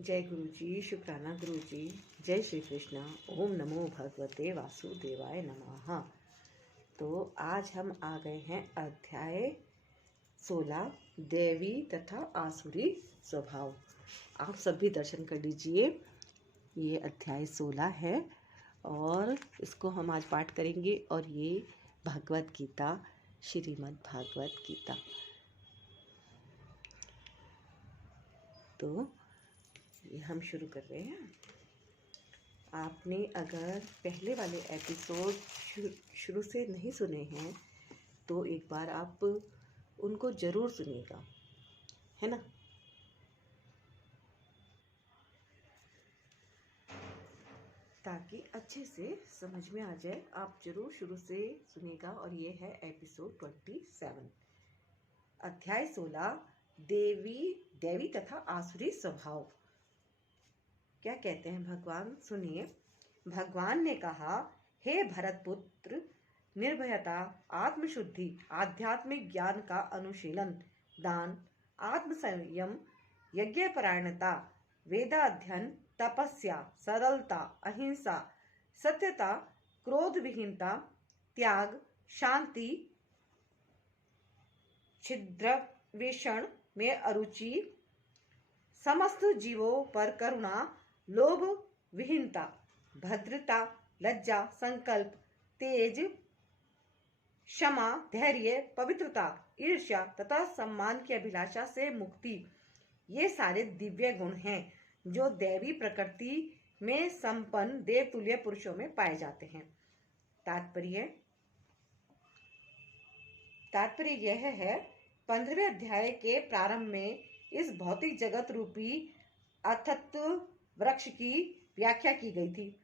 जय गुरु जी, शुक्राना गुरु जी। जय श्री कृष्ण। ओम नमो भगवते वासुदेवाय नमः। तो आज हम आ गए हैं अध्याय 16, दैवी तथा आसुरी स्वभाव। आप सभी दर्शन कर लीजिए। ये अध्याय 16 है और इसको हम आज पाठ करेंगे। और ये भगवत गीता, श्रीमद् भागवत गीता। तो ये हम शुरू कर रहे हैं। आपने अगर पहले वाले एपिसोड शुरू से नहीं सुने हैं तो एक बार आप उनको ज़रूर सुनिएगा, है ना। ताकि अच्छे से समझ में आ जाए। आप जरूर शुरू से सुनिएगा। और ये है एपिसोड 27, अध्याय 16, देवी तथा आसुरी स्वभाव। क्या कहते हैं भगवान, सुनिए। भगवान ने कहा, हे भरत पुत्र, निर्भयता, आत्मशुद्धि, आध्यात्मिक ज्ञान का अनुशीलन, दान, आत्मसंयम, यज्ञपरायणता, वेदाध्ययन, तपस्या, सरलता, अहिंसा, सत्यता, क्रोध विहीनता, त्याग, शांति, छिद्रवेषण में अरुचि, समस्त जीवों पर करुणा, लोभ विहीनता, भद्रता, लज्जा, संकल्प, तेज, क्षमा, धैर्य, पवित्रता, ईर्ष्या तथा सम्मान की अभिलाषा से मुक्ति, ये सारे दिव्य गुण हैं जो दैवी प्रकृति में संपन्न देवतुल्य पुरुषों में पाए जाते हैं। तात्पर्य यह है, 15वें अध्याय के प्रारंभ में इस भौतिक जगत रूपी अथत वृक्ष की व्याख्या की गई थी।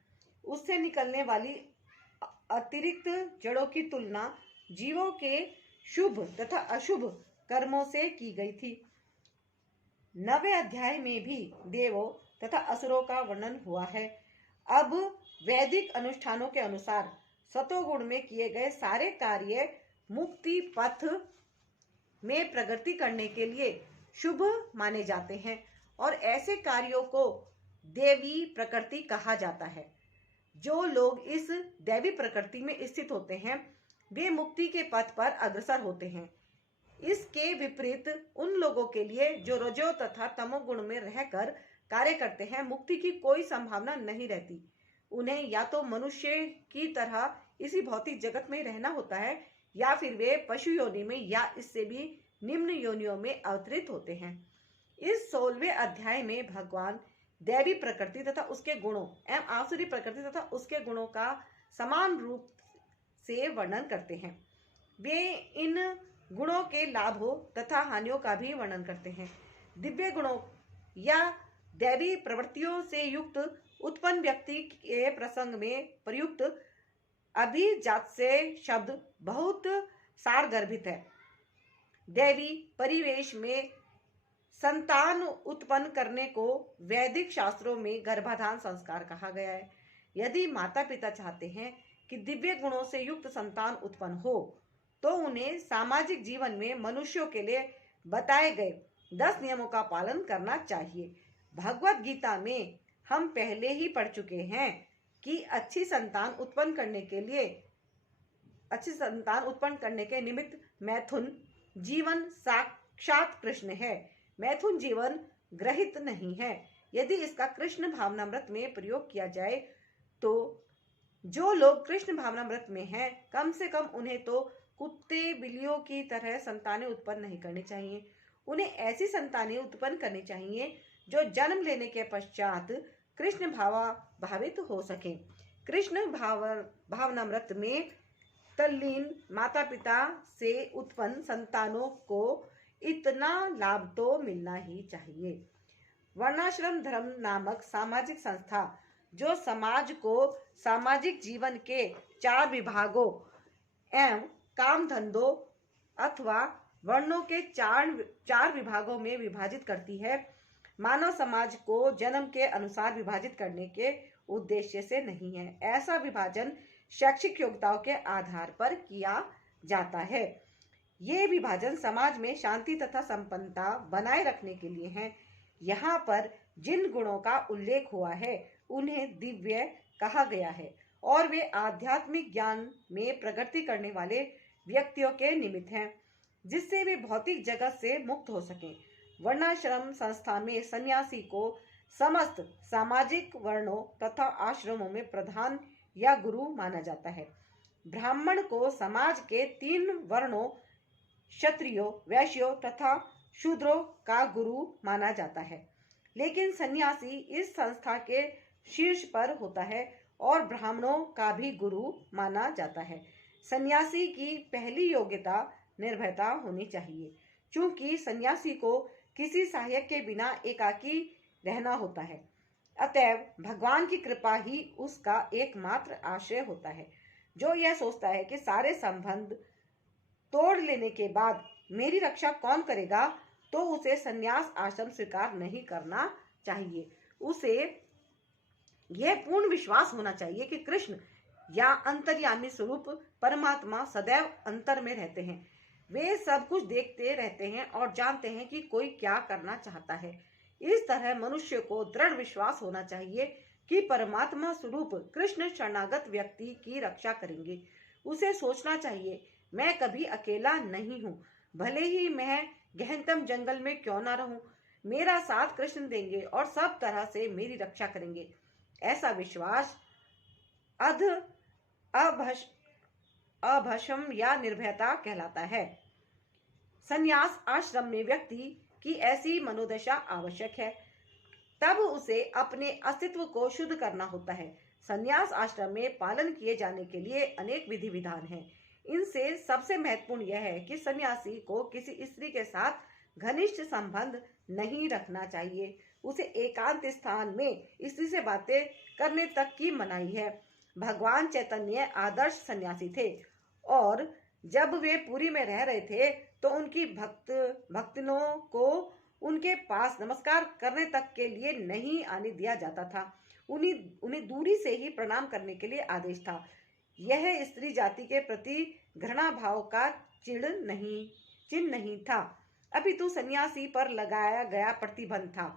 उससे निकलने वाली अतिरिक्त जड़ों की तुलना जीवों के शुभ तथा अशुभ कर्मों से की गई थी। 9वें अध्याय में भी देवों तथा असुरों का वर्णन हुआ है। अब वैदिक अनुष्ठानों के अनुसार सतोगुण में किए गए सारे कार्य मुक्ति पथ में प्रगति करने के लिए शुभ माने जाते हैं और ऐसे कार्यों को देवी प्रकृति कहा जाता है। जो लोग इस दैवी प्रकृति में स्थित होते हैं वे मुक्ति के पथ पर अग्रसर होते हैं। इसके विपरीत उन लोगों के लिए जो रजो तथा तमोगुण में रहकर कार्य करते हैं, मुक्ति की कोई संभावना नहीं रहती। उन्हें या तो मनुष्य की तरह इसी भौतिक जगत में रहना होता है या फिर वे पशु योनि में या इससे भी निम्न योनियों में अवतरित होते हैं। इस 16वें अध्याय में भगवान दैवी प्रकृति तथा उसके गुणों एवं आसुरी प्रकृति तथा उसके गुणों का समान रूप से वर्णन करते हैं। वे इन गुणों के लाभों तथा हानियों का भी वर्णन करते हैं। दिव्य गुणों या दैवी प्रवृत्तियों से युक्त उत्पन्न व्यक्ति के प्रसंग में प्रयुक्त अभिजात से शब्द बहुत सारगर्भित है। दैवी परिवेश में संतान उत्पन्न करने को वैदिक शास्त्रों में गर्भाधान संस्कार कहा गया है। यदि माता पिता चाहते हैं कि दिव्य गुणों से युक्त संतान उत्पन्न हो तो उन्हें सामाजिक जीवन में मनुष्यों के लिए बताए गए 10 नियमों का पालन करना चाहिए। भगवत गीता में हम पहले ही पढ़ चुके हैं कि अच्छी संतान उत्पन्न करने के निमित्त मैथुन जीवन साक्षात कृष्ण है। मैथुन जीवन ग्रहित नहीं है। यदि इसका कृष्ण भावनामृत में प्रयोग किया जाए तो जो लोग कृष्ण भावनामृत में हैं, कम से कम उन्हें तो कुत्ते बिल्लियों की तरह संतानें उत्पन्न नहीं करनी चाहिए। उन्हें ऐसी संतानें उत्पन्न करनी चाहिए जो जन्म लेने के पश्चात कृष्ण भावित हो सके। कृष्ण भावनामृत में तल्लीन माता पिता से उत्पन्न संतानों को इतना लाभ तो मिलना ही चाहिए। वर्णाश्रम धर्म नामक सामाजिक संस्था जो समाज को सामाजिक जीवन के 4 विभागों एवं काम धंधों अथवा वर्णों के 4 विभागों में विभाजित करती है, मानव समाज को जन्म के अनुसार विभाजित करने के उद्देश्य से नहीं है। ऐसा विभाजन शैक्षिक योग्यताओं के आधार पर किया जाता है। ये विभाजन समाज में शांति तथा संपन्नता बनाए रखने के लिए है। यहाँ पर जिन गुणों का उल्लेख हुआ है उन्हें दिव्य कहा गया है और वे आध्यात्मिक ज्ञान में प्रगति करने वाले व्यक्तियों के निमित्त हैं, जिससे वे भौतिक जगत से मुक्त हो सकें। वर्णाश्रम संस्था में सन्यासी को समस्त सामाजिक वर्णों तथा आश्रमों में प्रधान या गुरु माना जाता है। ब्राह्मण को समाज के 3 वर्णों क्षत्रियों, वैश्यों तथा शूद्रों का गुरु माना जाता है, लेकिन सन्यासी इस संस्था के शीर्ष पर होता है और ब्राह्मणों का भी गुरु माना जाता है। सन्यासी की पहली योग्यता निर्भयता होनी चाहिए, क्योंकि सन्यासी को किसी सहायक के बिना एकाकी रहना होता है। अतएव भगवान की कृपा ही उसका एकमात्र आश्रय होता है। जो यह सोचता है कि सारे संबंध तोड़ लेने के बाद मेरी रक्षा कौन करेगा, तो उसे संन्यास आश्रम स्वीकार नहीं करना चाहिए। उसे यह पूर्ण विश्वास होना चाहिए कि कृष्ण या अंतर्यामी स्वरूप परमात्मा सदैव अंतर में रहते हैं। वे सब कुछ देखते रहते हैं और जानते हैं कि कोई क्या करना चाहता है। इस तरह मनुष्य को दृढ़ विश्वास होना चाहिए कि परमात्मा स्वरूप कृष्ण शरणागत व्यक्ति की रक्षा करेंगे। उसे सोचना चाहिए, मैं कभी अकेला नहीं हूँ, भले ही मैं गहनतम जंगल में क्यों ना रहूं, मेरा साथ कृष्ण देंगे और सब तरह से मेरी रक्षा करेंगे। ऐसा विश्वास अभशम या निर्भयता कहलाता है। संन्यास आश्रम में व्यक्ति की ऐसी मनोदशा आवश्यक है, तब उसे अपने अस्तित्व को शुद्ध करना होता है। संन्यास आश्रम में पालन किए जाने के लिए अनेक विधि विधान हैं। इनसे सबसे महत्वपूर्ण यह है कि सन्यासी को किसी स्त्री के साथ घनिष्ठ संबंध नहीं रखना चाहिए। उसे एकांत स्थान में स्त्री से बातें करने तक की मनाही है। भगवान चैतन्य आदर्श सन्यासी थे और जब वे पुरी में रह रहे थे तो उनकी भक्तों को उनके पास नमस्कार करने तक के लिए नहीं आने दिया जाता था। उन्हें दूरी से ही प्रणाम करने के लिए आदेश था। यह स्त्री जाति के प्रति घृणा भाव का चिन्ह नहीं था, अपितु सन्यासी पर लगाया गया प्रतिबंध था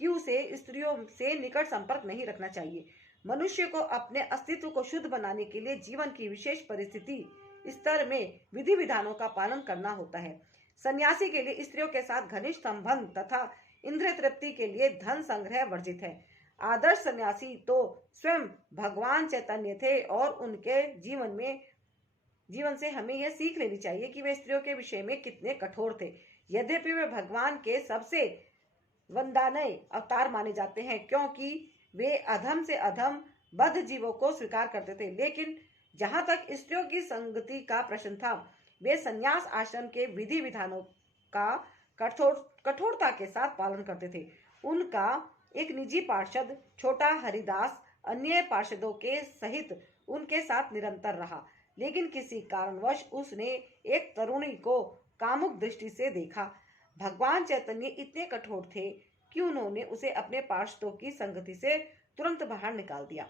कि उसे स्त्रियों से निकट संपर्क नहीं रखना चाहिए। मनुष्य को अपने अस्तित्व को शुद्ध बनाने के लिए जीवन की विशेष परिस्थिति स्तर में विधि विधानों का पालन करना होता है। सन्यासी के लिए स्त्रियों के साथ घनिष्ठ संबंध तथा इंद्रिय तृप्ति के लिए धन संग्रह वर्जित है। आदर्श सन्यासी तो स्वयं भगवान चैतन्य थे और उनके जीवन से हमें यह सीख लेनी चाहिए कि वे स्त्रियों के विषय में कितने कठोर थे। यद्यपि वे भगवान के सबसे वंदनीय अवतार माने जाते हैं, क्योंकि वे अधम से अधम बद्ध जीवों को स्वीकार करते थे, लेकिन जहां तक स्त्रियों की संगति का प्रश्न था, वे संन्यास आश्रम के विधि विधानों का कठोरता के साथ पालन करते थे। उनका एक निजी पार्षद छोटा हरिदास अन्य पार्षदों के सहित उनके साथ निरंतर रहा, लेकिन किसी कारणवश उसने एक तरुणी को कामुक दृष्टि से देखा। भगवान चैतन्य इतने कठोर थे कि उन्होंने उसे अपने पार्षदों की संगति से तुरंत बाहर निकाल दिया।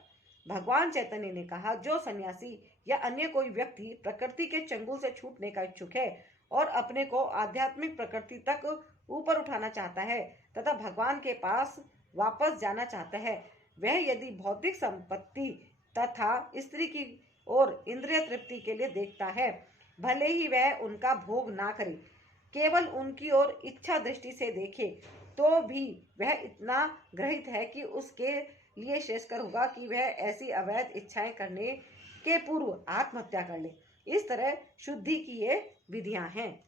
भगवान चैतन्य ने कहा, जो सन्यासी या अन्य कोई व्यक्ति प्रकृति के चंगुल से छूटने का इच्छुक है और अपने को आध्यात्मिक प्रकृति तक ऊपर उठाना चाहता है तथा भगवान के पास वापस जाना चाहता है, वह यदि भौतिक संपत्ति तथा स्त्री की और इंद्रिय तृप्ति के लिए देखता है, भले ही वह उनका भोग ना करे, केवल उनकी ओर इच्छा दृष्टि से देखे, तो भी वह इतना ग्रहित है कि उसके लिए श्रेयस्कर होगा कि वह ऐसी अवैध इच्छाएं करने के पूर्व आत्महत्या कर ले। इस तरह शुद्धि की ये विधियां हैं।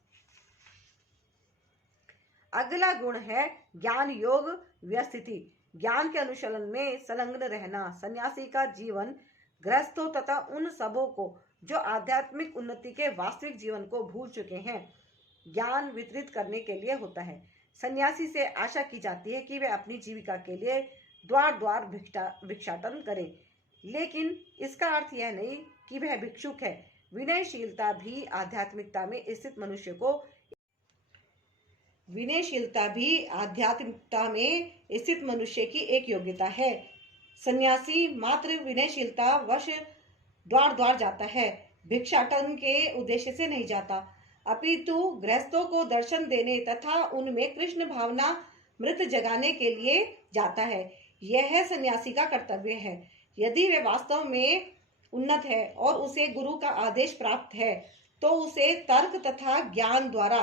अगला गुण है ज्ञान योग व्यस्थिति। ज्ञान के अनुशीलन में संलग्न रहना सन्यासी का जीवन गृहस्थों तथा उन सबों को जो आध्यात्मिक उन्नति के वास्तविक जीवन को भूल चुके हैं ज्ञान वितरित करने के लिए होता है। सन्यासी से आशा की जाती है कि वह अपनी जीविका के लिए द्वार द्वार भिक्षाटन करे, लेकिन इसका अर्थ यह नहीं कि वह भिक्षुक है। विनयशीलता भी आध्यात्मिकता में स्थित मनुष्य की एक योग्यता है। सन्यासी मात्र विनयशीलता वश द्वार द्वार जाता है, भिक्षाटन के उद्देश्य से नहीं जाता, अपितु गृहस्थों को दर्शन देने तथा उनमें कृष्ण भावना मृत जगाने के लिए जाता है। यह सन्यासी का कर्तव्य है। यदि वह वास्तव में उन्नत है और उसे गुरु का आदेश प्राप्त है तो उसे तर्क तथा ज्ञान द्वारा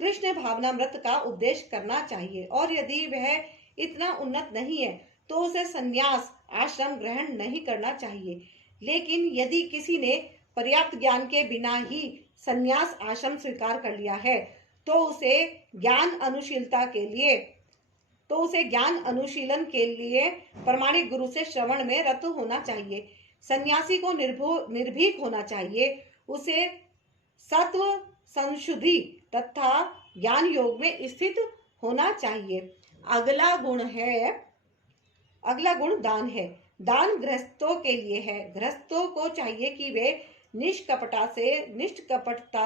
कृष्ण भावनामृत का उपदेश करना चाहिए, और यदि वह इतना उन्नत नहीं है तो उसे संन्यास आश्रम ग्रहण नहीं करना चाहिए। लेकिन यदि किसी ने पर्याप्त ज्ञान के बिना ही संन्यास आश्रम स्वीकार कर लिया है तो उसे ज्ञान अनुशीलन के लिए प्रामाणिक गुरु से श्रवण में रत होना चाहिए। सन्यासी को निर्भीक होना चाहिए। उसे सत्व संशुद्धि तथा ज्ञान योग में स्थित होना चाहिए। अगला गुण दान है। दान गृहस्थों के लिए है। गृहस्थों को चाहिए कि वे निष्कपटता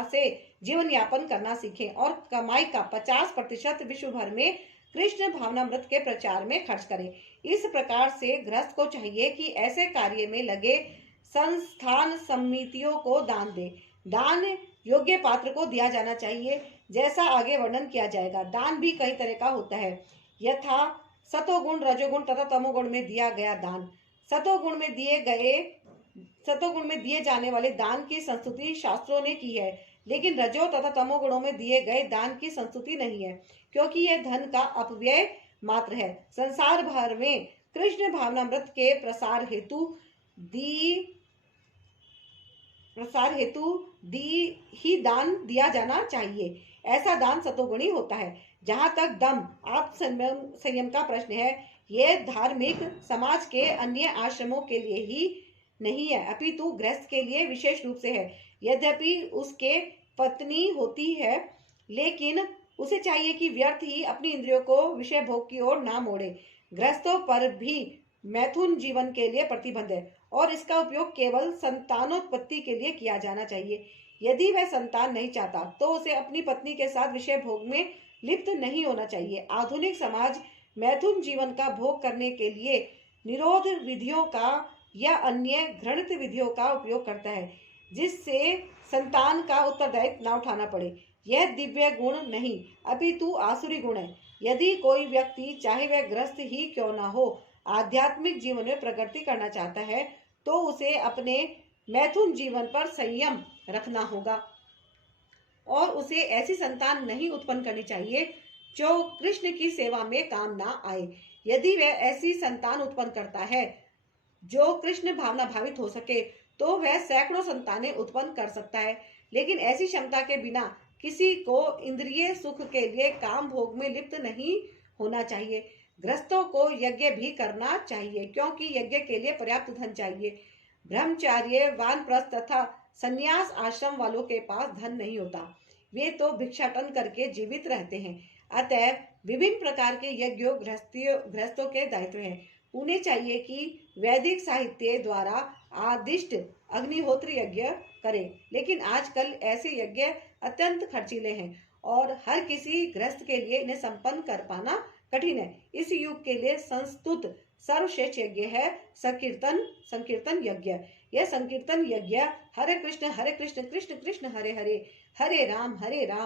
से जीवन यापन करना सीखें और कमाई का 50% विश्व भर में कृष्ण भावनामृत के प्रचार में खर्च करें। इस प्रकार से गृहस्थ को चाहिए कि ऐसे कार्य में लगे संस्थान समितियों को दान दे। दान योग्य पात्र को दिया जाना चाहिए, जैसा आगे वर्णन किया जाएगा। दान भी कई तरह का होता है, यथा सतोगुण, रजोगुण तथा तमोगुण में दिया गया दान। सतोगुण में दिए जाने वाले दान की संस्तुति शास्त्रों ने की है, लेकिन रजो तथा तमोगुणों में दिए गए दान की संस्तुति नहीं है, क्योंकि यह धन का अपव्यय मात्र है। संसार भर में कृष्ण भावनामृत के प्रसार हेतु ही दान दिया जाना चाहिए। ऐसा दान सतोगुणी होता है। जहाँ तक दम आत्म संयम का प्रश्न है, यह धार्मिक समाज के अन्य आश्रमों के लिए ही नहीं है, अपितु गृहस्थ के लिए विशेष रूप से है। यद्यपि उसके पत्नी होती है, लेकिन उसे चाहिए कि व्यर्थ ही अपनी इंद्रियों को विषय भोग की ओर ना मोड़े। गृहस्थों पर भी मैथुन जीवन के लिए प्रतिबंध है और इसका उपयोग केवल संतानोत्पत्ति के लिए किया जाना चाहिए। यदि वह संतान नहीं चाहता तो उसे अपनी पत्नी के साथ विषय भोग में लिप्त नहीं होना चाहिए। आधुनिक समाज मैथुन जीवन का भोग करने के लिए निरोध विधियों का या अन्य घृणित विधियों का उपयोग करता है, जिससे संतान का उत्तरदायित्व न उठाना पड़े। यह दिव्य गुण नहीं, अपितु आसुरी गुण है। यदि कोई व्यक्ति, चाहे वह गृहस्थ ही क्यों न हो, आध्यात्मिक जीवन में प्रगति करना चाहता है तो उसे अपने मैथुन जीवन पर संयम रखना होगा और उसे ऐसी संतान नहीं उत्पन्न करनी चाहिए जो कृष्ण की सेवा में काम ना आए। यदि वह ऐसी संतान उत्पन्न करता है जो कृष्ण भावना भावित हो सके तो वह सैकड़ों संतानें उत्पन्न कर सकता है, लेकिन ऐसी क्षमता के बिना किसी को इंद्रिय सुख के लिए काम भोग में लिप्त नहीं होना चाहिए। गृहस्थों को यज्ञ भी करना चाहिए, क्योंकि यज्ञ के लिए पर्याप्त धन चाहिए। ब्रह्मचार्य, वानप्रस्थ तथा संन्यास आश्रम वालों के पास धन नहीं होता, वे तो भिक्षाटन करके जीवित रहते हैं। अतएव विभिन्न प्रकार के यज्ञों गृहस्थों के दायित्व हैं। उन्हें चाहिए कि वैदिक साहित्य द्वारा आदिष्ट अग्निहोत्र यज्ञ करें, लेकिन आजकल ऐसे यज्ञ अत्यंत खर्चीले हैं और हर किसी गृहस्थ के लिए इन्हें संपन्न कर पाना कठिन है। इस युग के लिए संस्तुत सर्वश्रेष्ठ यज्ञ है संकीर्तन यज्ञ। यह संकीर्तन यज्ञ हरे कृष्ण कृष्ण कृष्ण हरे हरे, हरे राम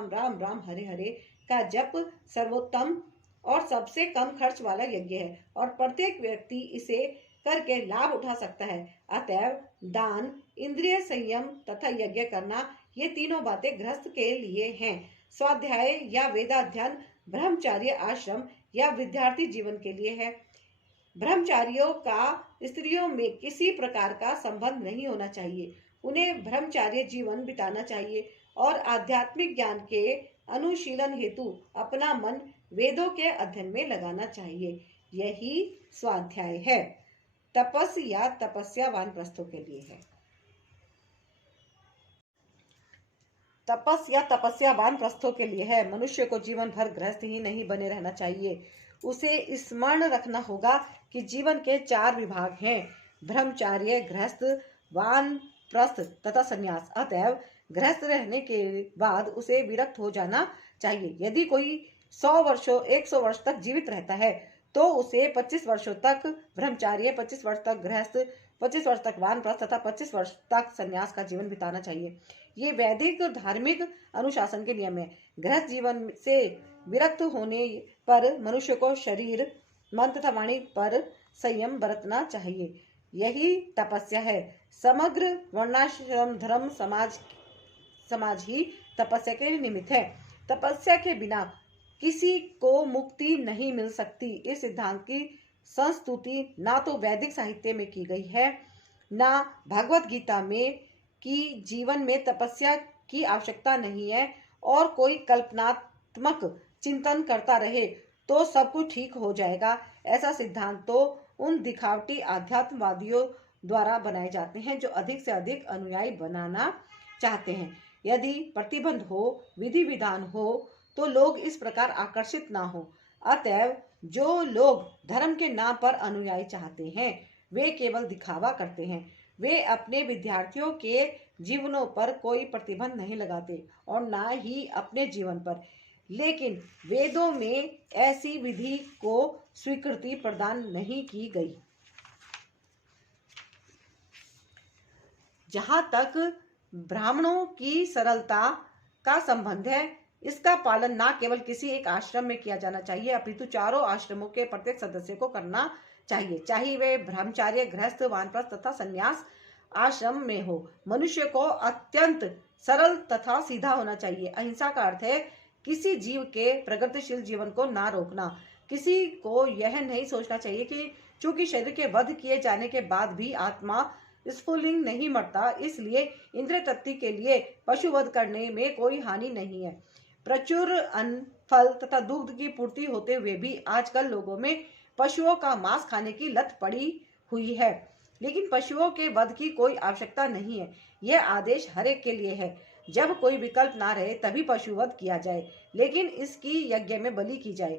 राम राम हरे हरे का जप सर्वोत्तम और सबसे कम खर्च वाला यज्ञ है और प्रत्येक व्यक्ति इसे करके लाभ उठा सकता है। अतएव दान, इंद्रिय संयम तथा यज्ञ करना, ये तीनों बातें गृहस्थ के लिए हैं। स्वाध्याय या वेदाध्ययन ब्रह्मचार्य आश्रम या विद्यार्थी जीवन के लिए है। ब्रह्मचारियों का स्त्रियों में किसी प्रकार का संबंध नहीं होना चाहिए। उन्हें ब्रह्मचार्य जीवन बिताना चाहिए और आध्यात्मिक ज्ञान के अनुशीलन हेतु अपना मन वेदों के अध्ययन में लगाना चाहिए। यही स्वाध्याय है। तपस्या वानप्रस्थों के लिए है। तपस्या वानप्रस्थों के लिए है। मनुष्य को जीवन भर गृहस्थ ही नहीं बने रहना चाहिए। उसे स्मरण रखना होगा कि जीवन के 4 विभाग हैं: ब्रह्मचार्य, गृहस्थ, वानप्रस्थ तथा संन्यास। अतएव गृहस्थ रहने के बाद उसे विरक्त हो जाना चाहिए। यदि कोई 100 वर्ष तक जीवित रहता है तो उसे 25 वर्षों तक ब्रह्मचार्य, 25 वर्ष तक गृहस्थ, 25 वर्ष तक वानप्रस्थ तथा 25 वर्ष तक संन्यास का जीवन बिताना चाहिए। ये वैदिक धार्मिक अनुशासन के नियम है। गृहस्थ जीवन से विरक्त होने पर मनुष्य को शरीर, मन तथा वाणी पर संयम बरतना चाहिए। यही तपस्या है। समग्र वर्णाश्रम धर्म समाज ही तपस्या के निमित्त है। तपस्या के बिना किसी को मुक्ति नहीं मिल सकती। इस सिद्धांत की संस्तुति ना तो वैदिक साहित्य में की गई है, ना भगवत गीता में कि जीवन में तपस्या की आवश्यकता नहीं है और कोई कल्पनात्मक चिंतन करता रहे तो सब कुछ ठीक हो जाएगा। ऐसा सिद्धांत तो उन दिखावटी आध्यात्मवादियों द्वारा बनाए जाते हैं जो अधिक से अधिक अनुयायी बनाना चाहते हैं। यदि प्रतिबंध हो, विधि विधान हो तो लोग इस प्रकार आकर्षित ना हो। अतएव जो लोग धर्म के नाम पर अनुयायी चाहते हैं वे केवल दिखावा करते हैं। वे अपने विद्यार्थियों के जीवनों पर कोई प्रतिबंध नहीं लगाते और ना ही अपने जीवन पर। लेकिन वेदों में ऐसी विधि को स्वीकृति प्रदान नहीं की गई। जहां तक ब्राह्मणों की सरलता का संबंध है, इसका पालन न केवल किसी एक आश्रम में किया जाना चाहिए अपितु चारों आश्रमों के प्रत्येक सदस्य को करना चाहिए, चाहे वे ब्रह्मचार्य, गृहस्थ, वानप्रस्थ तथा संन्यास आश्रम में हो। मनुष्य को अत्यंत सरल तथा सीधा होना चाहिए। अहिंसा का अर्थ है किसी जीव के प्रगतिशील जीवन को ना रोकना। किसी को यह नहीं सोचना चाहिए कि चूंकि शरीर के वध किए जाने के बाद भी आत्मा स्फुलिंग नहीं मरता, इसलिए इंद्रिय तृप्ति के लिए पशु वध करने में कोई हानि नहीं है। प्रचुर अन्न, फल तथा दूध की पूर्ति होते हुए भी आजकल लोगों में पशुओं का मांस खाने की लत पड़ी हुई है, लेकिन पशुओं के वध की कोई आवश्यकता नहीं है। यह आदेश हर एक के लिए है। जब कोई विकल्प ना रहे तभी पशुवध किया जाए, लेकिन इसकी यज्ञ में बलि की जाए।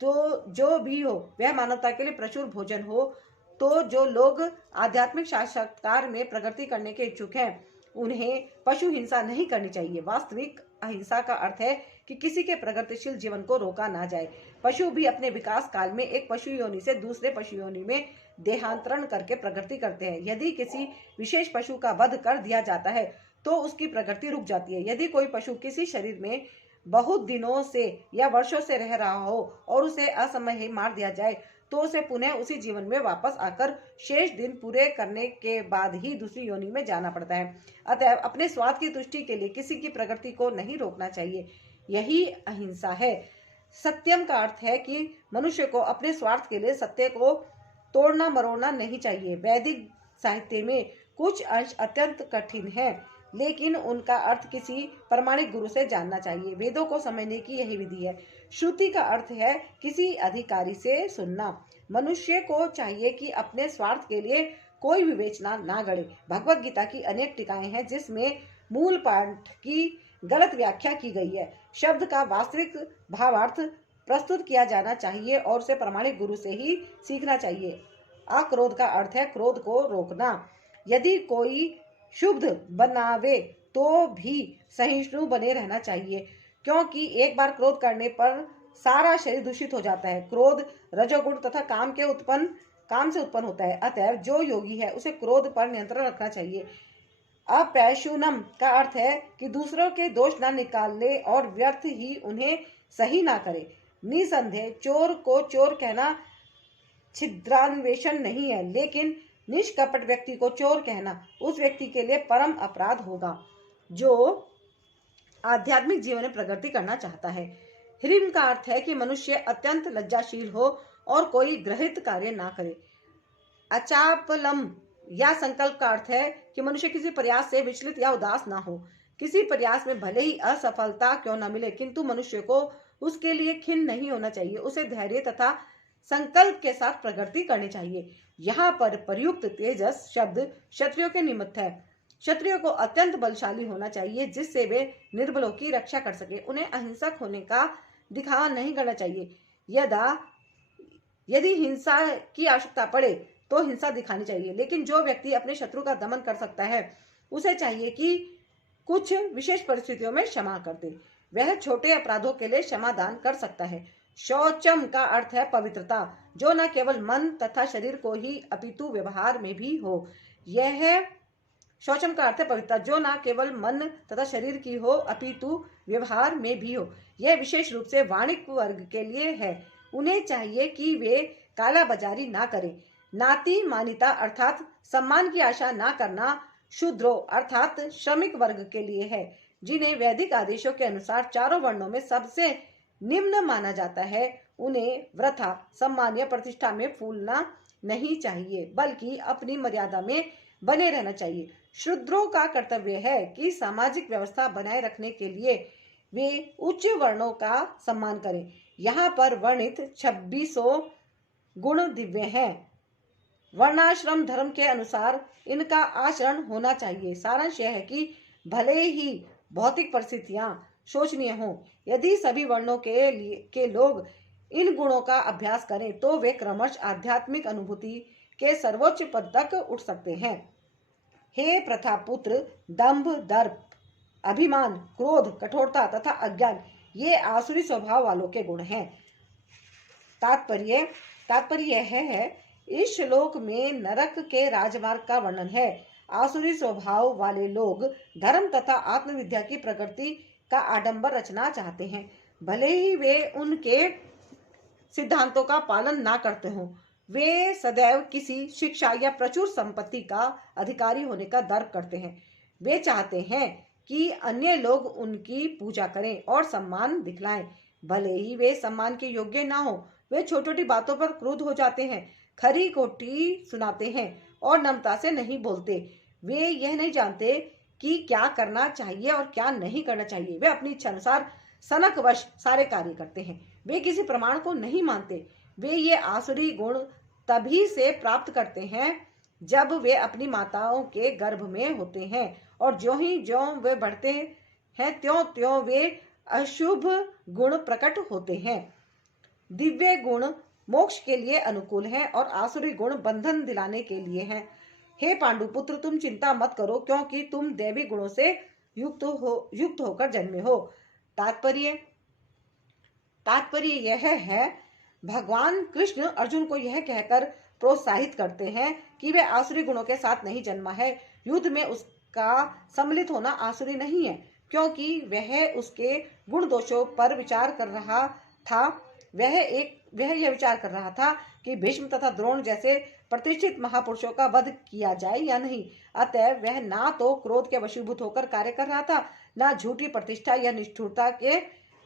तो जो भी हो वह मानवता के लिए प्रचुर भोजन हो। तो जो लोग आध्यात्मिक साक्षात्कार में प्रगति करने के इच्छुक हैं उन्हें पशु हिंसा नहीं करनी चाहिए। वास्तविक अहिंसा का अर्थ है कि किसी के प्रगतिशील जीवन को रोका ना जाए। पशु भी अपने विकास काल में एक पशु योनि से दूसरे पशु योनि में देहांतरण करके प्रगति करते हैं। यदि किसी विशेष पशु का वध कर दिया जाता है तो उसकी प्रगति रुक जाती है। यदि कोई पशु किसी शरीर में बहुत दिनों से या वर्षों से रह रहा हो और उसे असमय ही मार दिया जाए तो उसे पुनः उसी जीवन में वापस आकर शेष दिन पूरे करने के बाद ही दूसरी योनि में जाना पड़ता है। अतएव अपने स्वार्थ की तुष्टि के लिए किसी की प्रगति को नहीं रोकना चाहिए। यही अहिंसा है। सत्यम का अर्थ है कि मनुष्य को अपने स्वार्थ के लिए सत्य को तोड़ना मरोड़ना नहीं चाहिए। वैदिक साहित्य में कुछ अंश अत्यंत कठिन है, लेकिन उनका अर्थ किसी प्रामाणिक गुरु से जानना चाहिए। वेदों को समझने की यही विधि है। श्रुति का अर्थ है किसी अधिकारी से सुनना। मनुष्य को चाहिए कि अपने स्वार्थ के लिए कोई विवेचना ना गढ़े। भगवत गीता की अनेक टीकाएं हैं जिसमें मूल पाठ की गलत व्याख्या की गई है। शब्द का वास्तविक भावार्थ प्रस्तुत किया जाना चाहिए और उसे प्रामाणिक गुरु से ही सीखना चाहिए। अक्रोध का अर्थ है क्रोध को रोकना। यदि कोई शुभ बनावे तो भी सहिष्णु बने रहना चाहिए, क्योंकि एक बार क्रोध करने पर सारा शरीर दूषित हो जाता है। क्रोध रजोगुण तथा काम से उत्पन्न होता है। अतएव जो योगी है उसे क्रोध पर नियंत्रण रखना चाहिए। अपैशुनम का अर्थ है कि दूसरों के दोष ना निकाले और व्यर्थ ही उन्हें सही ना करे। निसंदेह चोर को चोर कहना छिद्रान्वेषण नहीं है, लेकिन निष्कपट व्यक्ति को चोर कहना उस व्यक्ति के लिए परम अपराध होगा जो आध्यात्मिक जीवन में प्रगति करना चाहता है। ह्रीम का अर्थ है कि मनुष्य अत्यंत लज्जाशील हो और कोई गृहित कार्य ना करे। अचापलम या संकल्प का अर्थ है कि मनुष्य किसी प्रयास से विचलित या उदास ना हो। किसी प्रयास में भले ही असफलता क्यों न मिले, किंतु मनुष्य को उसके लिए खिन्न नहीं होना चाहिए। उसे धैर्य तथा संकल्प के साथ प्रगति करनी चाहिए। यहाँ पर प्रयुक्त तेजस शब्द क्षत्रियों के निमित्त है। क्षत्रियों को अत्यंत बलशाली होना चाहिए जिससे वे निर्बलों की रक्षा कर सके। उन्हें अहिंसक होने का दिखावा नहीं करना चाहिए। यदि हिंसा की आवश्यकता पड़े तो हिंसा दिखानी चाहिए, लेकिन जो व्यक्ति अपने शत्रु का दमन कर सकता है उसे चाहिए कि कुछ विशेष परिस्थितियों में क्षमा कर दे। वह छोटे अपराधों के लिए क्षमा दान कर सकता है। शौचम का अर्थ है पवित्रता, जो न केवल मन तथा शरीर को ही अपितु व्यवहार में भी हो। यह शौचम का अर्थ है पवित्रता, जो न केवल मन तथा शरीर की हो अपितु व्यवहार में भी हो। यह विशेष रूप से वाणिक वर्ग के लिए है। उन्हें चाहिए कि वे काला बाजारी ना करें। नाती मानिता अर्थात सम्मान की आशा ना करना शूद्रों अर्थात श्रमिक वर्ग के लिए है, जिन्हें वैदिक आदेशों के अनुसार चारों वर्णों में सबसे निम्न माना जाता है। उन्हें वृथा सम्मान या प्रतिष्ठा में फूलना नहीं चाहिए, बल्कि अपनी मर्यादा में बने रहना चाहिए। शूद्रों का कर्तव्य है कि सामाजिक व्यवस्था बनाए रखने के लिए वे उच्च वर्णों का सम्मान करें। यहाँ पर वर्णित 2600 गुण दिव्य हैं। वर्णाश्रम धर्म के अनुसार इनका आचरण होना चाहिए। सारांश यह है कि भले ही भौतिक परिस्थितियां शोचनीय हों, यदि सभी वर्णों के लोग इन गुणों का अभ्यास करें तो वे क्रमशः आध्यात्मिक अनुभूति के सर्वोच्च पद तक उठ सकते हैं। हे प्रथा पुत्र, दंभ, दर्प, अभिमान, क्रोध, कठोरता तथा अज्ञान ये आसुरी स्वभाव वालों के गुण हैं। तात्पर्य यह है, इस श्लोक में नरक के राजमार्ग का वर्णन है। आसुरी स्वभाव वाले लोग धर्म तथा आत्मविद्या की प्रकृति का आडंबर रचना चाहते हैं, भले ही वे उनके सिद्धांतों का पालन ना करते हों। वे सदैव किसी शिक्षा या प्रचुर संपत्ति का अधिकारी होने का दर्प करते हैं। वे चाहते हैं कि अन्य लोग उनकी पूजा करें और सम्मान दिखलाएं, भले ही वे सम्मान के योग्य ना हो। वे छोटी छोटी बातों पर क्रुद्ध हो जाते हैं, खरी खोटी सुनाते हैं और नम्रता से नहीं बोलते। वे यह नहीं जानते कि क्या करना चाहिए और क्या नहीं करना चाहिए। वे अपनी इच्छा अनुसार सनकवश सारे कार्य करते हैं। वे किसी प्रमाण को नहीं मानते। वे ये आसुरी गुण तभी से प्राप्त करते हैं जब वे अपनी माताओं के गर्भ में होते हैं, और ज्यों वे बढ़ते हैं त्यों त्यों वे अशुभ गुण प्रकट होते हैं। दिव्य गुण मोक्ष के लिए अनुकूल हैं और आसुरी गुण बंधन दिलाने के लिए हैं। हे पांडुपुत्र, तुम चिंता मत करो, क्योंकि तुम दैवी गुणों से युक्त होकर जन्मे हो। तात्पर्य यह है, भगवान कृष्ण अर्जुन को यह कहकर प्रोत्साहित करते हैं कि वे आसुरी गुणों के साथ नहीं जन्मा है। युद्ध में उसका सम्मिलित होना आसुरी नहीं है, क्योंकि वह उसके गुण दोषों पर विचार कर रहा था। वह यह विचार कर रहा था कि भीष्म तथा द्रोण जैसे प्रतिष्ठित महापुरुषों का वध किया जाए या नहीं। अतः वह ना तो क्रोध के वशीभूत होकर कार्य कर रहा था, ना झूठी प्रतिष्ठा या निष्ठुरता के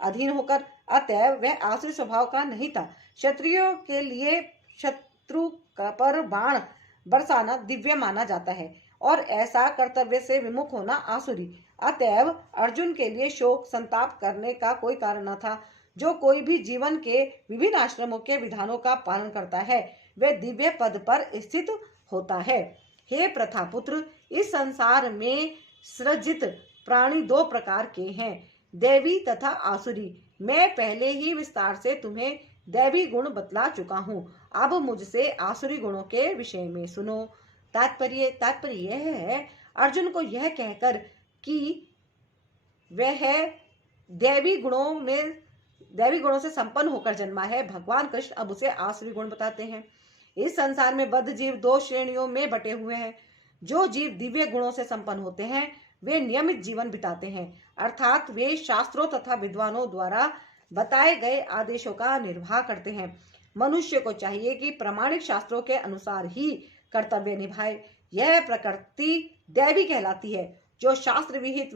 अधीन होकर। अतः वह आसुरी स्वभाव का नहीं था। क्षत्रियों के लिए शत्रु पर बाण बरसाना दिव्य माना जाता है और ऐसा कर्तव्य से विमुख होना आसुरी। अतएव अर्जुन के लिए शोक संताप करने का कोई कारण न था। जो कोई भी जीवन के विभिन्न आश्रमों के विधानों का पालन करता है, वह दिव्य पद पर स्थित होता है। हे प्रथापुत्र, इस संसार में सृजित प्राणी दो प्रकार के हैं, दैवी तथा आसुरी। मैं पहले ही विस्तार से तुम्हें दैवी गुण बतला चुका हूँ। अब मुझसे आसुरी गुणों के विषय में सुनो। तात्पर्य यह है, अर्जुन को यह कहकर कि वह दैवी गुणों से संपन्न होकर जन्मा है, भगवान कृष्ण अब उसे आसुरी गुण बताते हैं। इस संसार में बद्ध जीव दो श्रेणियों में बटे हुए हैं। जो जीव दिव्य गुणों से संपन्न होते हैं वे नियमित जीवन बिताते हैं, अर्थात वे शास्त्रों तथा विद्वानों द्वारा बताए गए आदेशों का निर्वाह करते हैं। मनुष्य को चाहिए कि प्रामाणिक शास्त्रों के अनुसार ही कर्तव्य निभाए। यह प्रकृति दैवी कहलाती है। जो शास्त्र विहित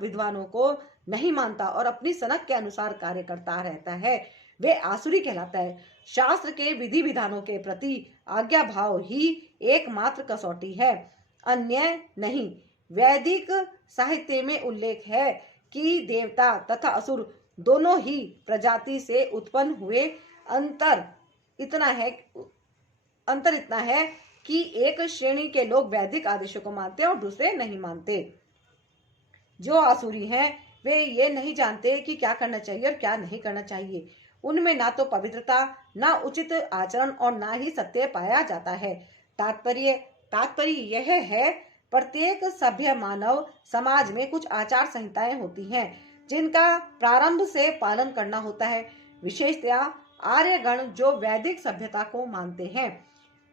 विद्वानों को नहीं मानता और अपनी सनक के अनुसार कार्य करता रहता है, वे आसुरी कहलाता है। शास्त्र के विधि विधानों के प्रति आज्ञा भाव ही एकमात्र कसौटी है, अन्य नहीं। वैदिक साहित्य में उल्लेख है कि देवता तथा असुर दोनों ही प्रजाति से उत्पन्न हुए। अंतर इतना है कि एक श्रेणी के लोग वैदिक आदेशों को मानते और दूसरे नहीं मानते। जो आसुरी हैं वे ये नहीं जानते कि क्या करना चाहिए और क्या नहीं करना चाहिए। उनमें ना तो पवित्रता, ना उचित आचरण और ना ही सत्य पाया जाता है। तात्पर्य यह है, प्रत्येक सभ्य मानव समाज में कुछ आचार संहिताएं होती हैं जिनका प्रारंभ से पालन करना होता है। विशेषतया आर्यगण जो वैदिक सभ्यता को मानते हैं